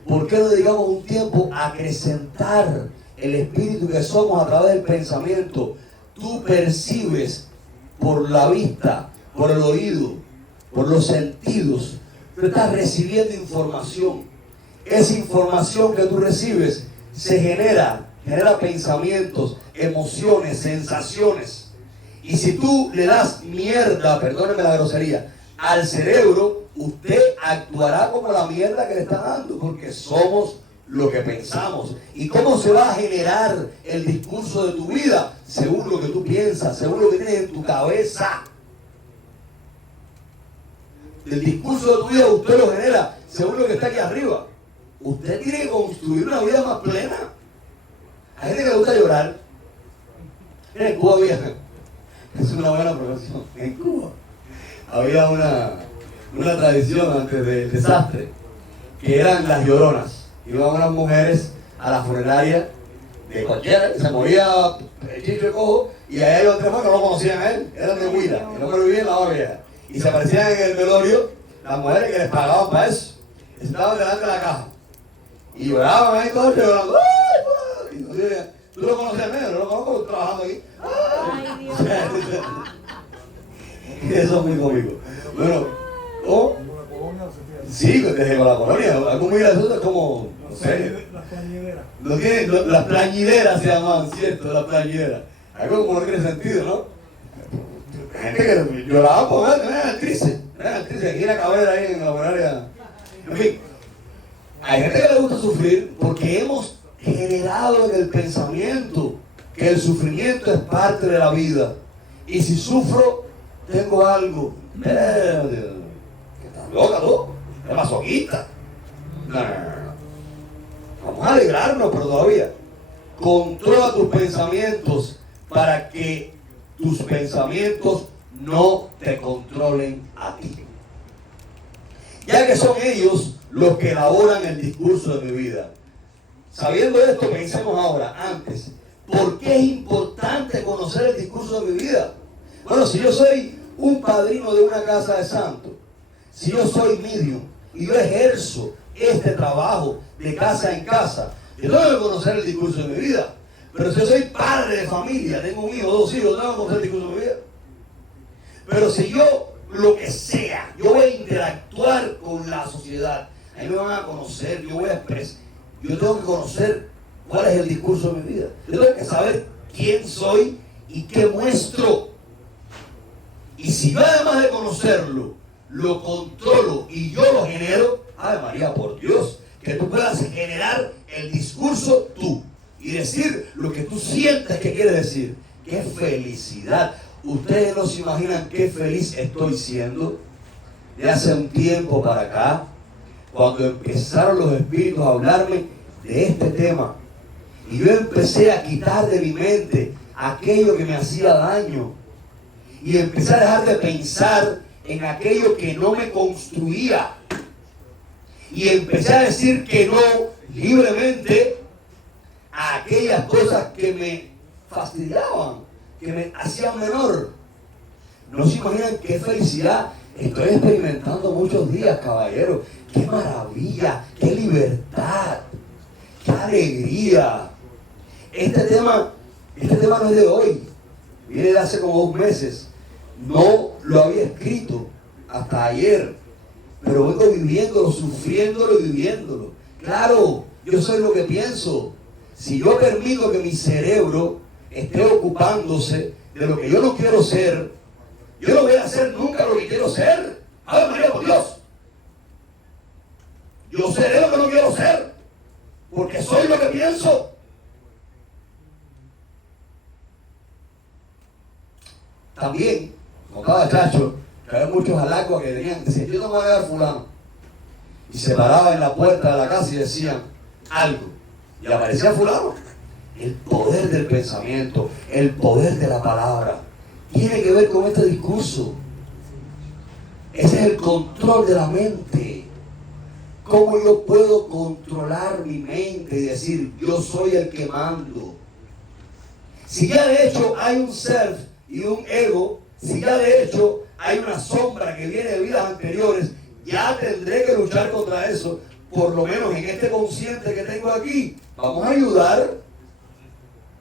¿Por qué no dedicamos un tiempo a acrecentar el espíritu que somos a través del pensamiento? Tú percibes por la vista, por el oído, por los sentidos. Tú estás recibiendo información. Esa información que tú recibes genera pensamientos, emociones, sensaciones. Y si tú le das mierda, perdóneme la grosería, al cerebro, usted actuará como la mierda que le está dando, porque somos lo que pensamos. ¿Y cómo se va a generar el discurso de tu vida? Según lo que tú piensas, según lo que tienes en tu cabeza. El discurso de tu vida usted lo genera según lo que está aquí arriba. Usted tiene que construir una vida más plena. Hay gente que le gusta llorar. En Cuba había, es una buena profesión, en Cuba había una tradición antes del desastre, que eran las lloronas. Iban unas mujeres a la funeraria de cualquiera, se moría el chicho de cojo, y allá iban tres más que no lo conocían a él, eran de Huila, el hombre vivía en la olla, y se aparecían en el velorio las mujeres que les pagaban para eso, y estaban delante de la caja, y lloraban ahí todos llorando. ¡Ay! Y no decían, tú lo conoces a mí, no lo conozco, estoy trabajando aquí. ¡Ay, Dios! Eso es muy cómico. Bueno, ¿cómo? Sí, desde la colonia, algo muy gracioso es como, no sé. Las plañideras. No tiene, las plañideras se llaman, ¿cierto? Las plañideras. Algo como no tiene sentido, ¿no? Gente que lloraba por ver, eran actrices, aquí en la Cabrera, ahí en la funeraria. En fin, hay gente que le gusta sufrir porque hemos generado en el pensamiento que el sufrimiento es parte de la vida. Y si sufro, tengo algo. ¿Estás loca tú? ¿Qué masoquista? No. Vamos a alegrarnos, pero todavía. Controla tus pensamientos para que tus pensamientos no te controlen a ti. Ya que son ellos los que elaboran el discurso de mi vida. Sabiendo esto, pensemos ahora, antes, ¿por qué es importante conocer el discurso de mi vida? Bueno, si yo soy un padrino de una casa de santos, si yo soy medium y yo ejerzo este trabajo de casa en casa, yo tengo que conocer el discurso de mi vida. Pero si yo soy padre de familia, tengo un hijo, dos hijos, tengo que conocer el discurso de mi vida. Pero si yo, lo que sea, yo voy a interactuar con la sociedad, ahí me van a conocer, yo voy a expresar, yo tengo que conocer cuál es el discurso de mi vida. Yo tengo que saber quién soy y qué muestro. Y si yo además de conocerlo, lo controlo y yo lo genero, ¡ay María, por Dios! Que tú puedas generar el discurso tú y decir lo que tú sientes que quieres decir. ¡Qué felicidad! Ustedes no se imaginan qué feliz estoy siendo de hace un tiempo para acá, cuando empezaron los espíritus a hablarme de este tema. Y yo empecé a quitar de mi mente aquello que me hacía daño. Y empecé a dejar de pensar en aquello que no me construía. Y empecé a decir que no libremente a aquellas cosas que me fastidiaban, que me hacían menor. No se imaginan qué felicidad estoy experimentando muchos días, caballeros. Qué maravilla, qué libertad, qué alegría. Este tema no es de hoy, viene de hace como 2 meses. No lo había escrito hasta ayer, pero vengo viviéndolo, sufriéndolo y viviéndolo. Claro, yo soy lo que pienso. Si yo permito que mi cerebro esté ocupándose de lo que yo no quiero ser, yo no voy a hacer nunca lo que quiero ser. ¡Ave María, por Dios! Yo seré lo que no quiero ser, porque soy lo que pienso. También, notaba Chacho, que había muchos halagos que tenían, decían, yo no me voy a dar fulano. Y se paraban en la puerta de la casa y decían algo. Y aparecía fulano. El poder del pensamiento, el poder de la palabra, tiene que ver con este discurso. Ese es el control de la mente. ¿Cómo yo puedo controlar mi mente y decir, yo soy el que mando? Si ya de hecho hay un self y un ego, si ya de hecho hay una sombra que viene de vidas anteriores, ya tendré que luchar contra eso, por lo menos en este consciente que tengo aquí. Vamos a ayudar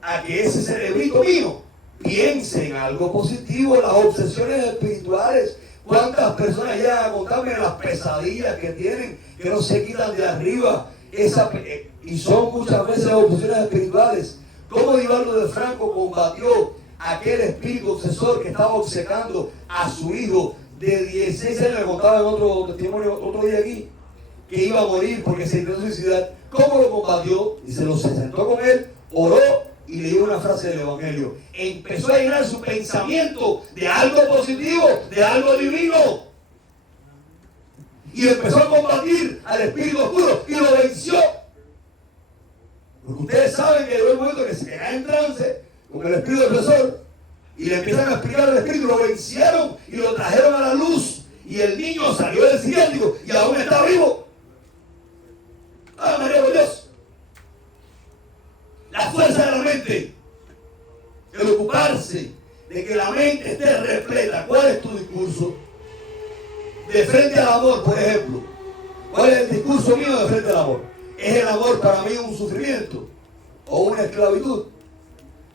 a que ese cerebrito mío piense en algo positivo, las obsesiones espirituales. ¿Cuántas personas llegan a contarme las pesadillas que tienen, que no se quitan de arriba? Y son muchas veces las obsesiones espirituales. ¿Cómo Divaldo de Franco combatió aquel espíritu obsesor que estaba obcecando a su hijo de 16 años? Le contaba en otro testimonio otro día aquí, que iba a morir porque se intentó suicidar. ¿Cómo lo combatió? Y se sentó con él, oró y le dio una frase del Evangelio. Empezó a llenar su pensamiento de algo positivo, de algo divino. Y y empezó a combatir al espíritu oscuro y lo venció. Porque ustedes saben que llegó el momento que se cae en trance con el espíritu opresor y le empiezan a explicar al espíritu, lo vencieron y lo trajeron a la luz y el niño salió del psiquiátrico y aún está vivo. ¡Ah, María de Dios! La fuerza de la mente, el ocuparse de que la mente esté repleta. ¿Cuál es tu discurso? De frente al amor, por ejemplo. ¿Cuál es el discurso mío de frente al amor? ¿Es el amor para mí un sufrimiento o una esclavitud?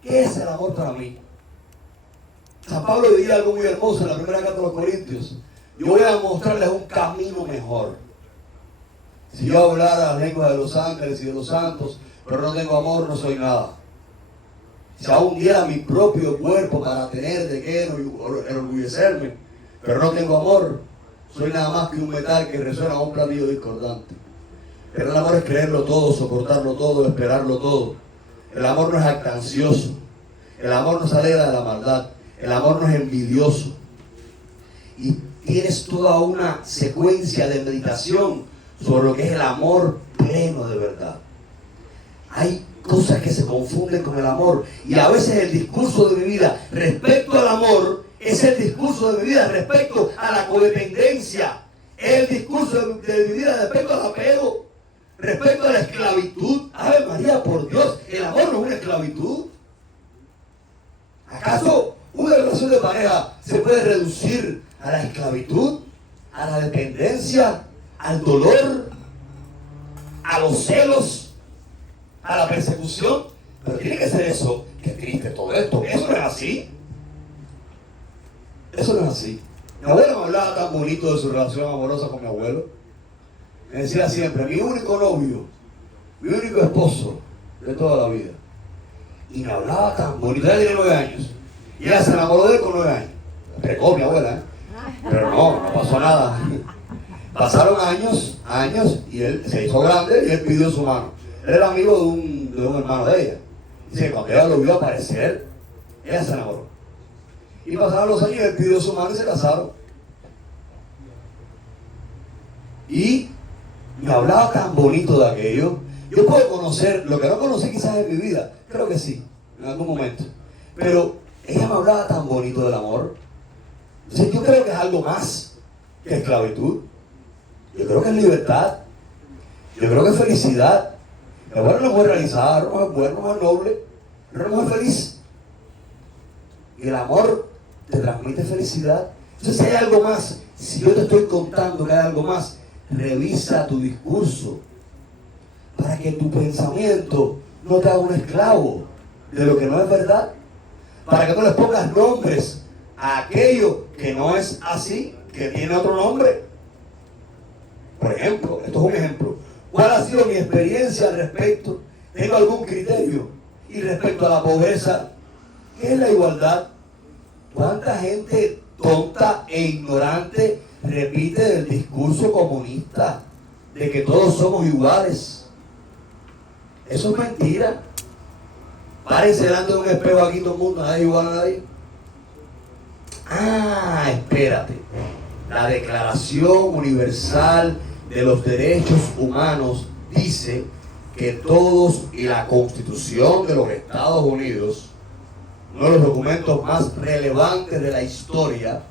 ¿Qué es el amor para mí? San Pablo diría algo muy hermoso en la primera carta de los Corintios. Yo voy a mostrarles un camino mejor. Si yo hablara las lenguas de los ángeles y de los santos, pero no tengo amor, no soy nada. Si aún diera mi propio cuerpo para tener de qué enorgullecerme, pero no tengo amor, soy nada más que un metal que resuena a un platillo discordante. Pero el amor es creerlo todo, soportarlo todo, esperarlo todo. El amor no es jactancioso. El amor no se alegra de la maldad. El amor no es envidioso. Y tienes toda una secuencia de meditación sobre lo que es el amor pleno de verdad. Hay cosas que se confunden con el amor. Y a veces el discurso de mi vida respecto al amor es el discurso de mi vida respecto a la codependencia. Es el discurso de mi vida respecto al apego, respecto a la esclavitud. ¡Ave María, por Dios! El amor no es una esclavitud. ¿Acaso una relación de pareja se puede reducir a la esclavitud, a la dependencia, al dolor, a los celos, a la persecución? Pero tiene que ser eso. Qué triste todo esto. Eso no es así. Eso no es así. Mi abuela me hablaba tan bonito de su relación amorosa con mi abuelo. Me decía siempre, mi único novio, mi único esposo de toda la vida. Y me hablaba tan bonito. Ella tiene 9 años. Y ella se enamoró de él con 9 años. Pregó mi abuela, ¿eh? Pero no pasó nada. Pasaron años, y él se hizo grande y él pidió su mano. Él era amigo de un hermano de ella. Dice que cuando ella lo vio aparecer, ella se enamoró. Y pasaron los años y él pidió su mano y se casaron. Y me hablaba tan bonito de aquello. Yo puedo conocer, lo que no conocí quizás en mi vida, creo que sí, en algún momento. Pero ella me hablaba tan bonito del amor. Entonces yo creo que es algo más que esclavitud. Yo creo que es libertad. Yo creo que es felicidad. Mi abuela es una mujer realizada, una mujer buena, una mujer noble, una mujer feliz. Y el amor te transmite felicidad. Entonces si hay algo más, si yo te estoy contando que hay algo más, revisa tu discurso para que tu pensamiento no te haga un esclavo de lo que no es verdad, para que no les pongas nombres a aquello que no es así, que tiene otro nombre. Por ejemplo, esto es un ejemplo. ¿Cuál ha sido mi experiencia al respecto? ¿Tengo algún criterio? Y respecto a la pobreza, ¿qué es la igualdad? ¿Cuánta gente tonta e ignorante repite el discurso comunista de que todos somos iguales? Eso es mentira. Párense delante de un espejo aquí todo el mundo, nadie es igual a nadie. Ah, espérate. La Declaración Universal de los Derechos Humanos dice que todos, y la Constitución de los Estados Unidos, uno de los documentos más relevantes de la historia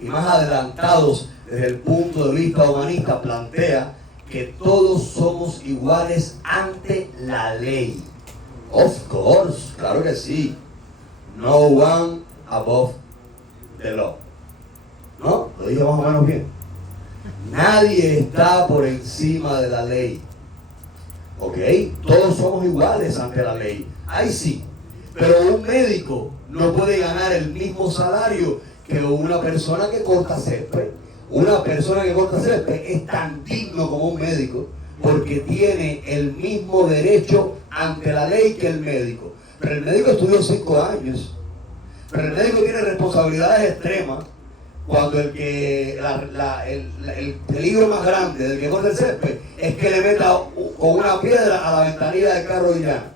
y más adelantados desde el punto de vista humanista, plantea que todos somos iguales ante la ley. Of course, claro que sí. No one above the law. ¿No? Lo dije más o menos bien. Nadie está por encima de la ley. ¿Ok? Todos somos iguales ante la ley. Ahí sí. Pero un médico no puede ganar el mismo salario que una persona que corta césped. Una persona que corta césped es tan digno como un médico porque tiene el mismo derecho ante la ley que el médico. Pero el médico estudió 5 años. Pero el médico tiene responsabilidades extremas cuando el peligro más grande del que corta el césped es que le meta con una piedra a la ventanilla del carro de Llana.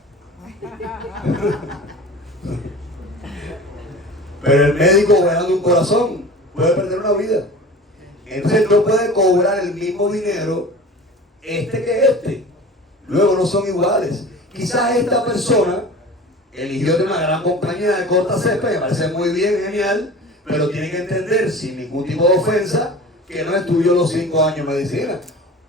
Pero el médico ganando un corazón puede perder una vida. Entonces no puede cobrar el mismo dinero que este. Luego no son iguales. Quizás esta persona eligió de una gran compañía de corta cepa, me parece muy bien, genial, pero tiene que entender, sin ningún tipo de ofensa, que no estudió los 5 años de medicina,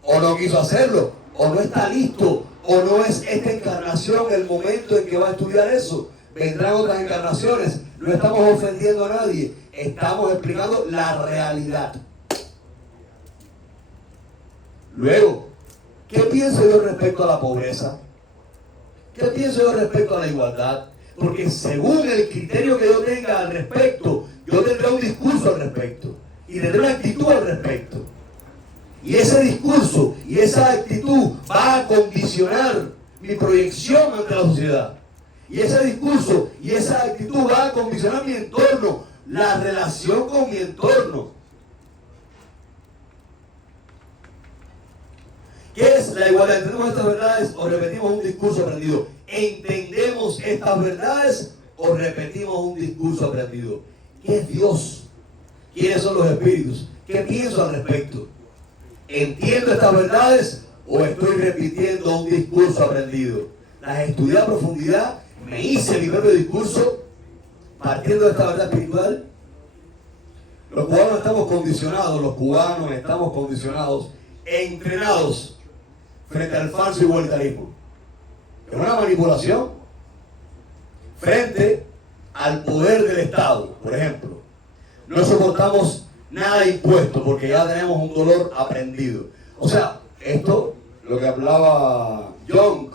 o no quiso hacerlo, o no está listo, o no es esta encarnación el momento en que va a estudiar eso. Vendrán otras encarnaciones. No estamos ofendiendo a nadie, estamos explicando la realidad. Luego, ¿qué pienso yo respecto a la pobreza? ¿Qué pienso yo respecto a la igualdad? Porque según el criterio que yo tenga al respecto, yo tendré un discurso al respecto y tendré una actitud al respecto. Y ese discurso y esa actitud va a condicionar mi proyección ante la sociedad. Y ese discurso y esa actitud va a condicionar mi entorno, la relación con mi entorno. ¿Qué es la igualdad? ¿Entendemos estas verdades o repetimos un discurso aprendido? ¿Entendemos estas verdades o repetimos un discurso aprendido? ¿Qué es Dios? ¿Quiénes son los espíritus? ¿Qué pienso al respecto? ¿Entiendo estas verdades o estoy repitiendo un discurso aprendido? Las estudié a profundidad, me hice mi propio discurso partiendo de esta verdad espiritual. Los cubanos estamos condicionados, entrenados frente al falso igualitarismo. Es una manipulación frente al poder del Estado, por ejemplo. No soportamos nada de impuesto porque ya tenemos un dolor aprendido. O sea, esto, lo que hablaba Young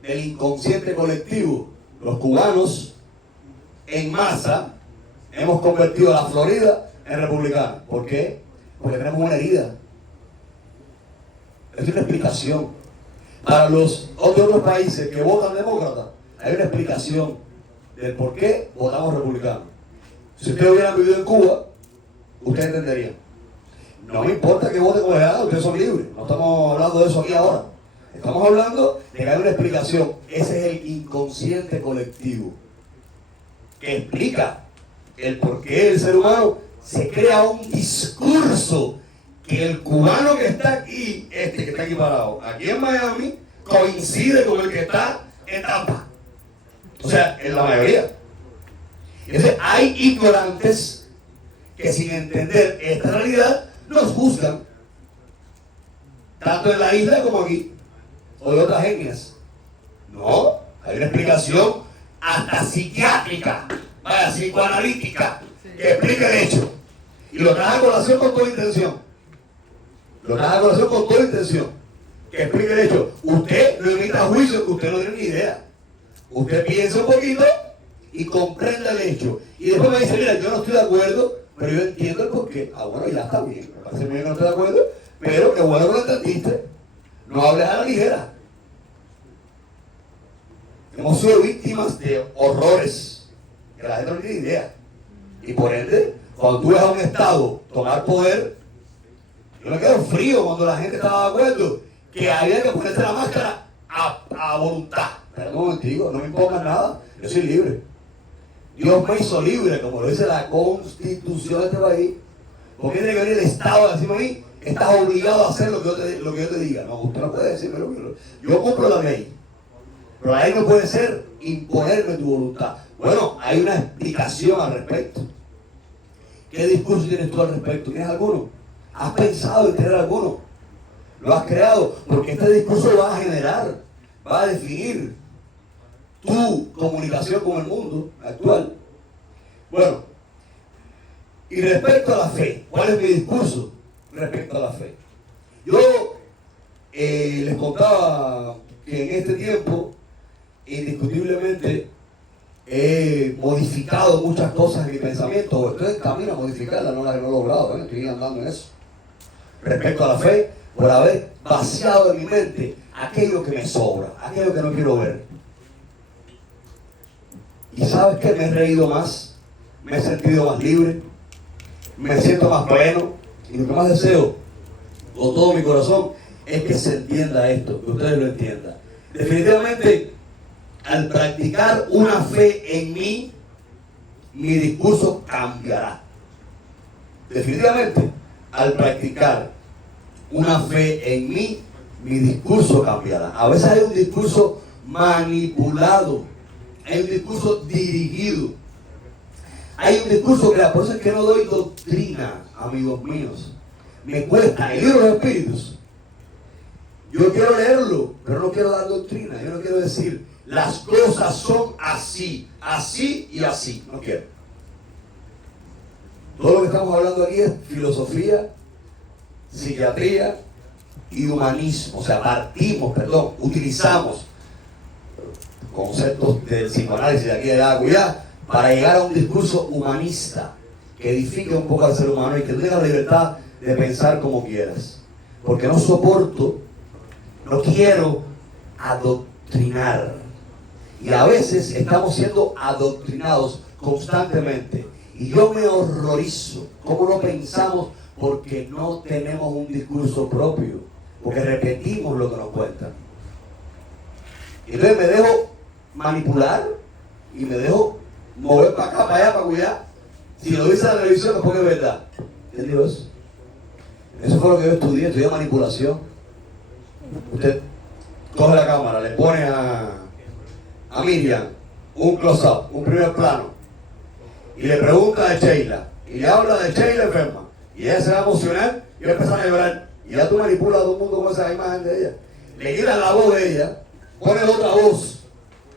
del inconsciente colectivo, los cubanos en masa hemos convertido a la Florida en republicana. ¿Por qué? Porque tenemos una herida. Es una explicación. Para los otros países que votan demócrata, hay una explicación del por qué votamos republicano. Si ustedes hubieran vivido en Cuba, ustedes entenderían. No me importa que voten como les, ustedes son libres. No estamos hablando de eso aquí ahora. Estamos hablando de que hay una explicación. Ese es el inconsciente colectivo que explica el por qué el ser humano se crea un discurso que el cubano que está aquí, que está aquí parado, aquí en Miami, coincide con el que está en Tampa. O sea, en la mayoría. Entonces, hay ignorantes que sin entender esta realidad nos juzgan, tanto en la isla como aquí, o de otras etnias. No, hay una explicación hasta psiquiátrica, vaya, psicoanalítica, que explica el hecho. Y lo trae a colación con toda intención. Que explique el hecho. Usted no emita juicio, que usted no tiene ni idea. Usted piensa un poquito y comprenda el hecho. Y después me dice, mira, yo no estoy de acuerdo, pero yo entiendo el porqué. Ah, bueno, ya está bien. Me parece muy bien que no estoy de acuerdo, pero qué bueno que lo entendiste. No hables a la ligera. Hemos sido víctimas de horrores que la gente no tiene idea. Y por ende, cuando tú ves a un Estado tomar poder, yo me quedo frío cuando la gente estaba de acuerdo que había que ponerse la máscara a voluntad. Pero no digo, no me impongan nada, yo soy libre. Dios me hizo libre, como lo dice la Constitución de este país. ¿Por qué tiene que venir el Estado a decirme a mí, estás obligado a hacer lo que yo te diga? No, usted no puede decirme lo que yo cumplo la ley. Pero la ley no puede ser imponerme tu voluntad. Bueno, hay una explicación al respecto. ¿Qué discurso tienes tú al respecto? ¿Tienes alguno? ¿Has pensado en tener alguno? ¿Lo has creado? Porque este discurso va a generar, va a definir tu comunicación con el mundo actual. Bueno, y respecto a la fe, ¿cuál es mi discurso respecto a la fe? Yo les contaba que en este tiempo, indiscutiblemente, he modificado muchas cosas en mi pensamiento, o estoy en camino a modificarlas, no las he logrado, estoy andando en eso. Respecto a la fe, por haber vaciado en mi mente aquello que me sobra, aquello que no quiero ver. Y ¿sabes qué? Me he reído más, me he sentido más libre, me siento más pleno, y lo que más deseo con todo mi corazón es que se entienda esto, que ustedes lo entiendan. Definitivamente, al practicar una fe en mí, mi discurso cambiará. Definitivamente, al practicar una fe en mí, mi discurso cambiará. A veces hay un discurso manipulado, hay un discurso dirigido, hay un discurso que por eso es que no doy doctrina, amigos míos. Me cuesta. El libro de los Espíritus, yo quiero leerlo, pero no quiero dar doctrina. Yo no quiero decir las cosas son así, así y así. No quiero. Todo lo que estamos hablando aquí es filosofía, psiquiatría y humanismo. O sea, utilizamos conceptos del psicoanálisis de aquí de allá para llegar a un discurso humanista que edifique un poco al ser humano y que tenga la libertad de pensar como quieras. Porque no quiero adoctrinar. Y a veces estamos siendo adoctrinados constantemente. Y yo me horrorizo cómo no pensamos porque no tenemos un discurso propio. Porque repetimos lo que nos cuentan. Y entonces me dejo manipular y me dejo mover para acá, para allá, para cuidar. Si lo dice la televisión es porque es verdad. ¿Entendió eso? Eso fue lo que yo estudié manipulación. Usted coge la cámara, le pone a Miriam un close-up, un primer plano, y le pregunta de Sheila, y le habla de Sheila enferma, y ella se va a emocionar y va a empezar a llorar, y ya tú manipulas a todo el mundo con esa imagen de ella. Le quitas la voz de ella, pones otra voz,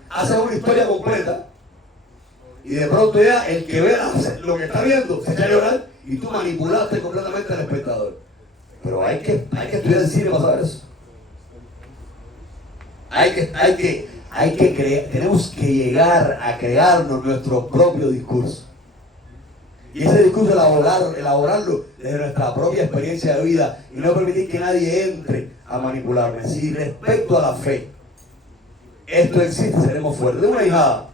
haces una historia completa, y de pronto ya el que ve lo que está viendo se echa a llorar, y tú manipulaste completamente al espectador. Pero hay que estudiar el cine para saber eso. Tenemos que llegar a crearnos nuestro propio discurso. Y ese discurso elaborarlo desde nuestra propia experiencia de vida y no permitir que nadie entre a manipularme. Si respecto a la fe, esto existe, seremos fuertes. De una hijada.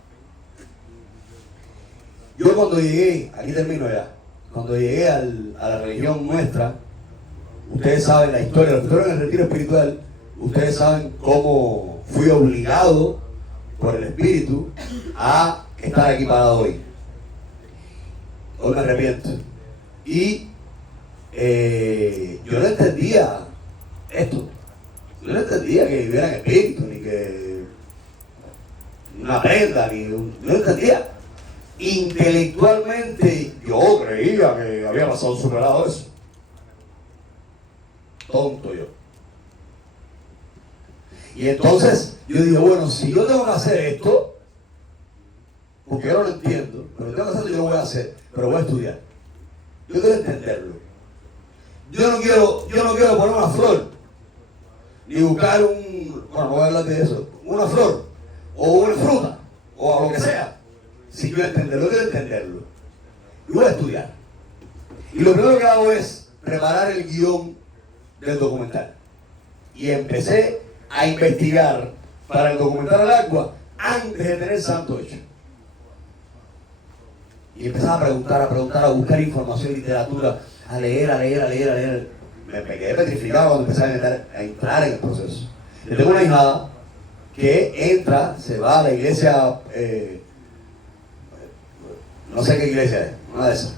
Yo cuando llegué, aquí termino ya, cuando llegué a la religión nuestra, ustedes saben la historia, los que estuvieron en el retiro espiritual, ustedes saben cómo fui obligado por el Espíritu a estar aquí parado hoy. Hoy me arrepiento. Y yo no entendía esto. Yo no entendía que viviera en espíritu, ni que una prenda, yo no entendía. Intelectualmente yo creía que había pasado superado eso. Tonto yo. Y entonces yo dije, bueno, si yo tengo que hacer esto, porque yo no lo entiendo, pero tengo que hacerlo, yo lo voy a hacer, pero voy a estudiar. Yo quiero entenderlo. Yo no quiero poner una flor, ni buscar bueno, no voy a hablar de eso, una flor, o una fruta, o lo que sea. Si yo quiero entenderlo. Y voy a estudiar. Y lo primero que hago es preparar el guión del documental. Y empecé a investigar para el documental al agua antes de tener santo hecho. Y empezaba a preguntar, a buscar información, literatura, a leer. Me quedé petrificado cuando empecé a entrar en el proceso. Yo tengo una hijada que entra, se va a la iglesia, no sé qué iglesia es, una de esas,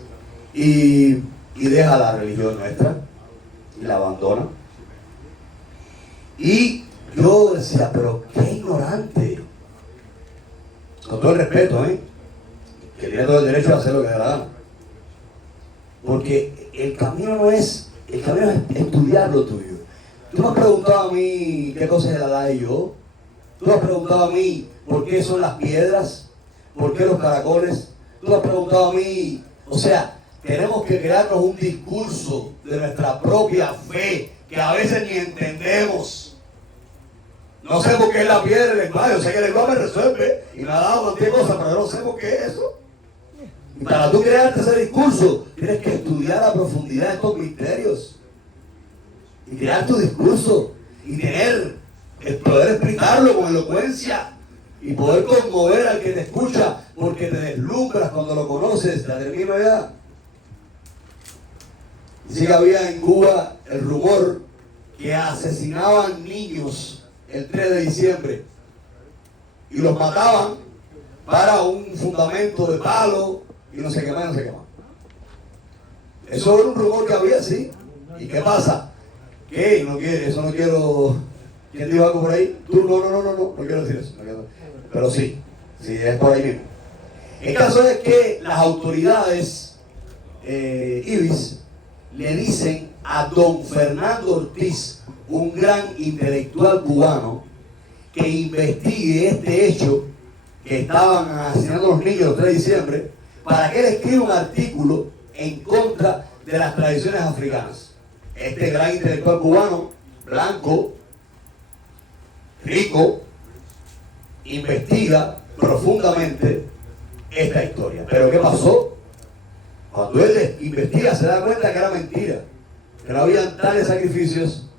y deja la religión nuestra y la abandona. Y yo decía, pero qué ignorante, con todo el respeto, que tiene todo el derecho a hacer lo que le da la gana. Porque el camino es estudiar lo tuyo. Tú me has preguntado a mí qué cosa es el Alá y yo. Tú me has preguntado a mí por qué son las piedras, por qué los caracoles. Tú me has preguntado a mí, o sea, tenemos que crearnos un discurso de nuestra propia fe que a veces ni entendemos. No sé por qué es la piedra del lenguaje, yo sé que el lenguaje me resuelve y me ha dado cualquier cosa, pero yo no sé por qué es eso. Y para tú crearte ese discurso, tienes que estudiar a profundidad estos misterios. Y crear tu discurso. Y poder explicarlo con elocuencia. Y poder conmover al que te escucha, porque te deslumbras cuando lo conoces. La termino ya. Dice que había en Cuba el rumor que asesinaban niños el 3 de diciembre. Y los mataban para un fundamento de palo. Y no sé qué más, Eso era un rumor que había, sí. ¿Y qué pasa? ¿Qué? No quiere, eso no quiero. ¿Quién dijo algo por ahí? Tú, no quiero decir eso. Pero sí, es por ahí mismo. El caso es que las autoridades ibis le dicen a don Fernando Ortiz, un gran intelectual cubano, que investigue este hecho que estaban asesinando a los niños el 3 de diciembre, para que él escriba un artículo en contra de las tradiciones africanas. Este gran intelectual cubano, blanco, rico, investiga profundamente esta historia. Pero ¿qué pasó? Cuando él investiga se da cuenta que era mentira, que no habían tales sacrificios,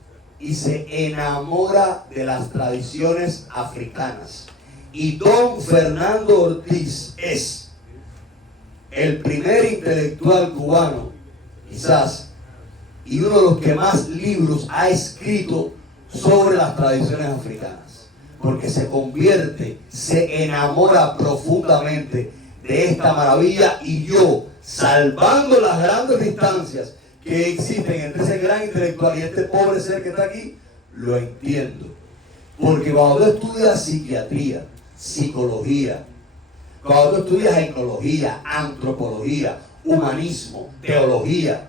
y se enamora de las tradiciones africanas. Y don Fernando Ortiz es el primer intelectual cubano, quizás, y uno de los que más libros ha escrito sobre las tradiciones africanas, porque se convierte, se enamora profundamente de esta maravilla. Y yo, salvando las grandes distancias que existen entre ese gran intelectual y este pobre ser que está aquí, lo entiendo. Porque cuando tú estudias psiquiatría, psicología, cuando tú estudias etnología, antropología, humanismo, teología,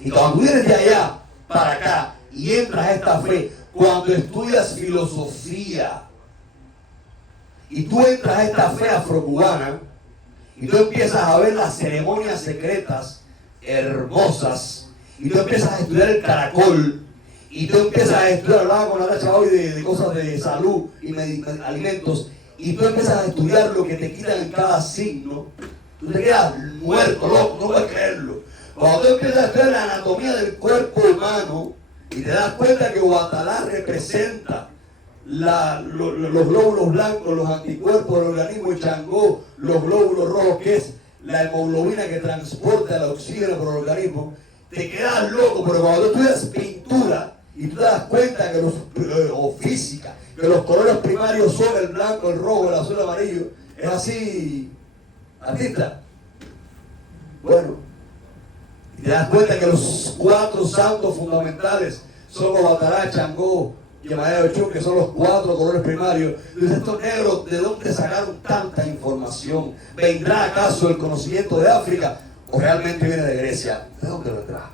y cuando tú vienes de allá para acá y entras a esta fe, cuando estudias filosofía y tú entras a esta fe afrocubana y tú empiezas a ver las ceremonias secretas hermosas, y tú empiezas a estudiar el caracol, y tú empiezas a estudiar, hablaba con Natacha hoy de cosas de salud y alimentos, y tú empiezas a estudiar lo que te quitan en cada signo, tú te quedas muerto, loco, no puedes creerlo. Cuando tú empiezas a estudiar la anatomía del cuerpo humano y te das cuenta que Guatalá representa los glóbulos blancos, los anticuerpos del organismo, y Changó, los glóbulos rojos, que es la hemoglobina que transporta el oxígeno por el organismo, te quedas loco. Pero cuando tú estudias pintura y tú te das cuenta que o física, que los colores primarios son el blanco, el rojo, el azul, el amarillo, es así, artista. Bueno, y te das cuenta que los 4 santos fundamentales son Obatalá, Changó y Yemayá Ochún, que son los 4 colores primarios. Entonces, estos negros, ¿de dónde sacaron tanta información? ¿Vendrá acaso el conocimiento de África o realmente viene de Grecia? ¿De dónde vendrá?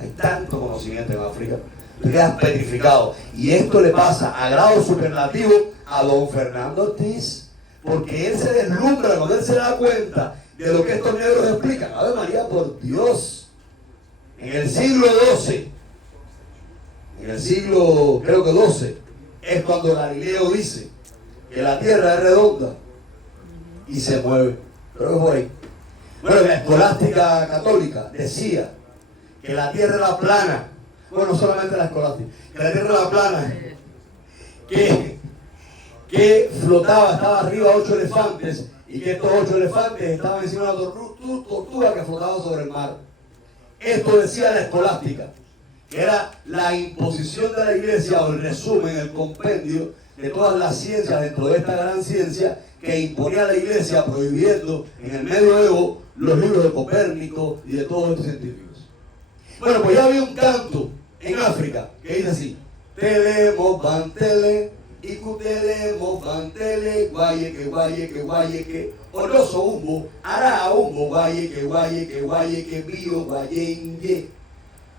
Hay tanto conocimiento en África. Te quedas petrificado. Y esto le pasa a grado superlativo a don Fernando Ortiz, porque él se deslumbra cuando él se da cuenta de lo que estos negros explican. Ave María, por Dios. En el siglo XII, en el siglo, creo que XII, es cuando Galileo dice que la Tierra es redonda y se mueve. Creo que por ahí. Bueno, la escolástica católica decía que la Tierra era plana. Bueno, no solamente la escolástica, que la Tierra era plana, que flotaba, estaba arriba 8 elefantes, y que estos 8 elefantes estaban encima de una tortuga que flotaba sobre el mar. Esto decía la escolástica, que era la imposición de la iglesia, o el resumen, el compendio de todas las ciencias dentro de esta gran ciencia que imponía la iglesia, prohibiendo en el medioevo los libros de Copérnico y de todos estos científicos. Bueno, pues ya había un canto en África que dice así: Telemo Bantele, Ikutelemo Bantele, guaye que, Oloso Umbo, Ara Umbo, guaye que, Bio, guayenye.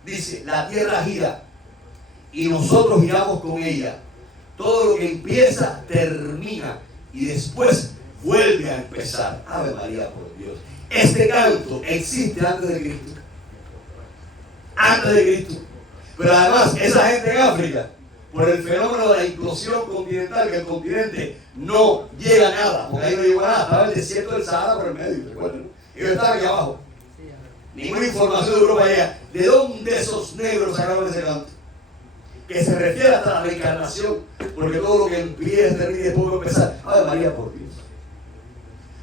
Dice, la tierra gira y nosotros giramos con ella. Todo lo que empieza, termina y después vuelve a empezar. Ave María, por Dios. Este canto existe antes de Cristo. Antes de Cristo. Pero además, esa gente en África, por el fenómeno de la implosión continental, que el continente no llega a nada, porque ahí no llegó a nada, estaba el desierto del Sahara por el medio, recuerden, ¿no? Ellos estaban aquí abajo. Ninguna información de Europa llega. ¿De dónde esos negros sacaron ese canto? Que se refiere hasta la reencarnación, porque todo lo que empieza termina y después va a empezar. Ave María, por Dios.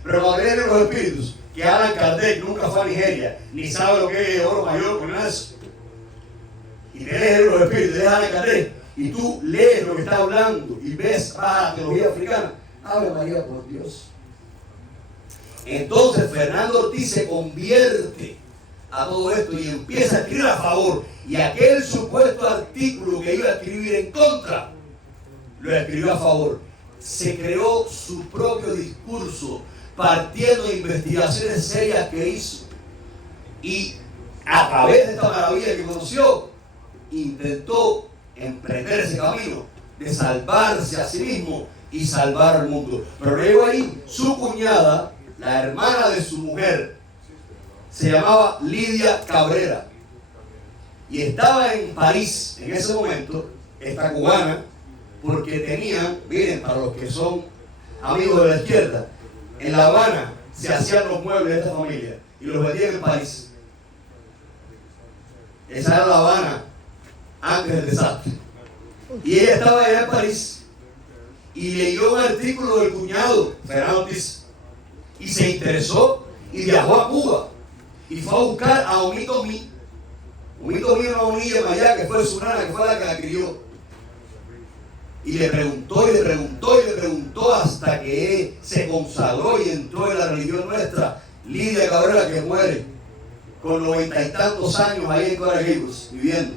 Pero cuando vienen los espíritus, que Allan Kardec nunca fue a Nigeria, ni sabe lo que es oro mayor, con nada de eso, y te lees los espíritus, te lees Allan Kardec, y tú lees lo que está hablando y ves la teología africana. Ave María, por Dios. Entonces Fernando Ortiz se convierte a todo esto y empieza a escribir a favor. Y aquel supuesto artículo que iba a escribir en contra, lo escribió a favor. Se creó su propio discurso, partiendo de investigaciones serias que hizo. Y a través de esta maravilla que conoció, intentó emprender ese camino de salvarse a sí mismo y salvar al mundo. Pero luego ahí, su cuñada, la hermana de su mujer, se llamaba Lidia Cabrera. Y estaba en París en ese momento, esta cubana, porque tenían, miren, para los que son amigos de la izquierda, en La Habana se hacían los muebles de esta familia y los vendían en París. Esa era La Habana antes del desastre. Y ella estaba allá en París y leyó un artículo del cuñado, Fernando Ortiz, y se interesó y viajó a Cuba y fue a buscar a Omito Mi. Omito Mi, una bonilla en allá que fue su nana, que fue la que la crió. Y le preguntó y le preguntó y le preguntó hasta que se consagró y entró en la religión nuestra. Lidia Cabrera, que muere con 90 y tantos años ahí en Coral Gables viviendo.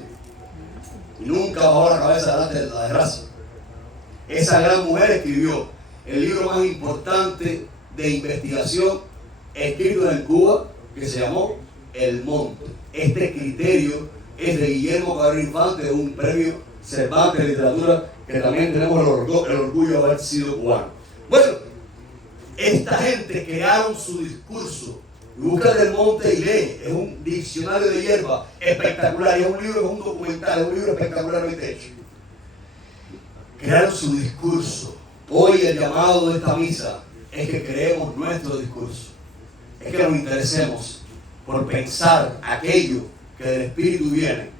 Y nunca bajó la cabeza delante de la desgracia. Esa gran mujer escribió el libro más importante de investigación escrito en Cuba, que se llamó El Monte. Este criterio es de Guillermo Cabrera Infante, un premio Cervantes de Literatura, que también tenemos el orgullo de haber sido cubano. Bueno, esta gente crearon su discurso. Busca del Monte y lee. Es un diccionario de hierba espectacular. Y es un libro, es un documental, es un libro espectacular de hecho. Crearon su discurso. Hoy el llamado de esta misa es que creemos nuestro discurso. Es que nos interesemos por pensar aquello que del Espíritu viene,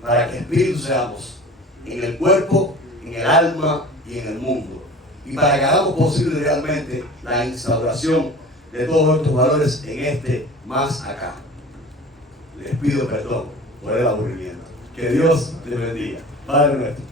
para que Espíritu seamos en el cuerpo, en el alma y en el mundo. Y para que hagamos posible realmente la instauración de todos estos valores en este más acá. Les pido perdón por el aburrimiento. Que Dios les bendiga. Padre nuestro.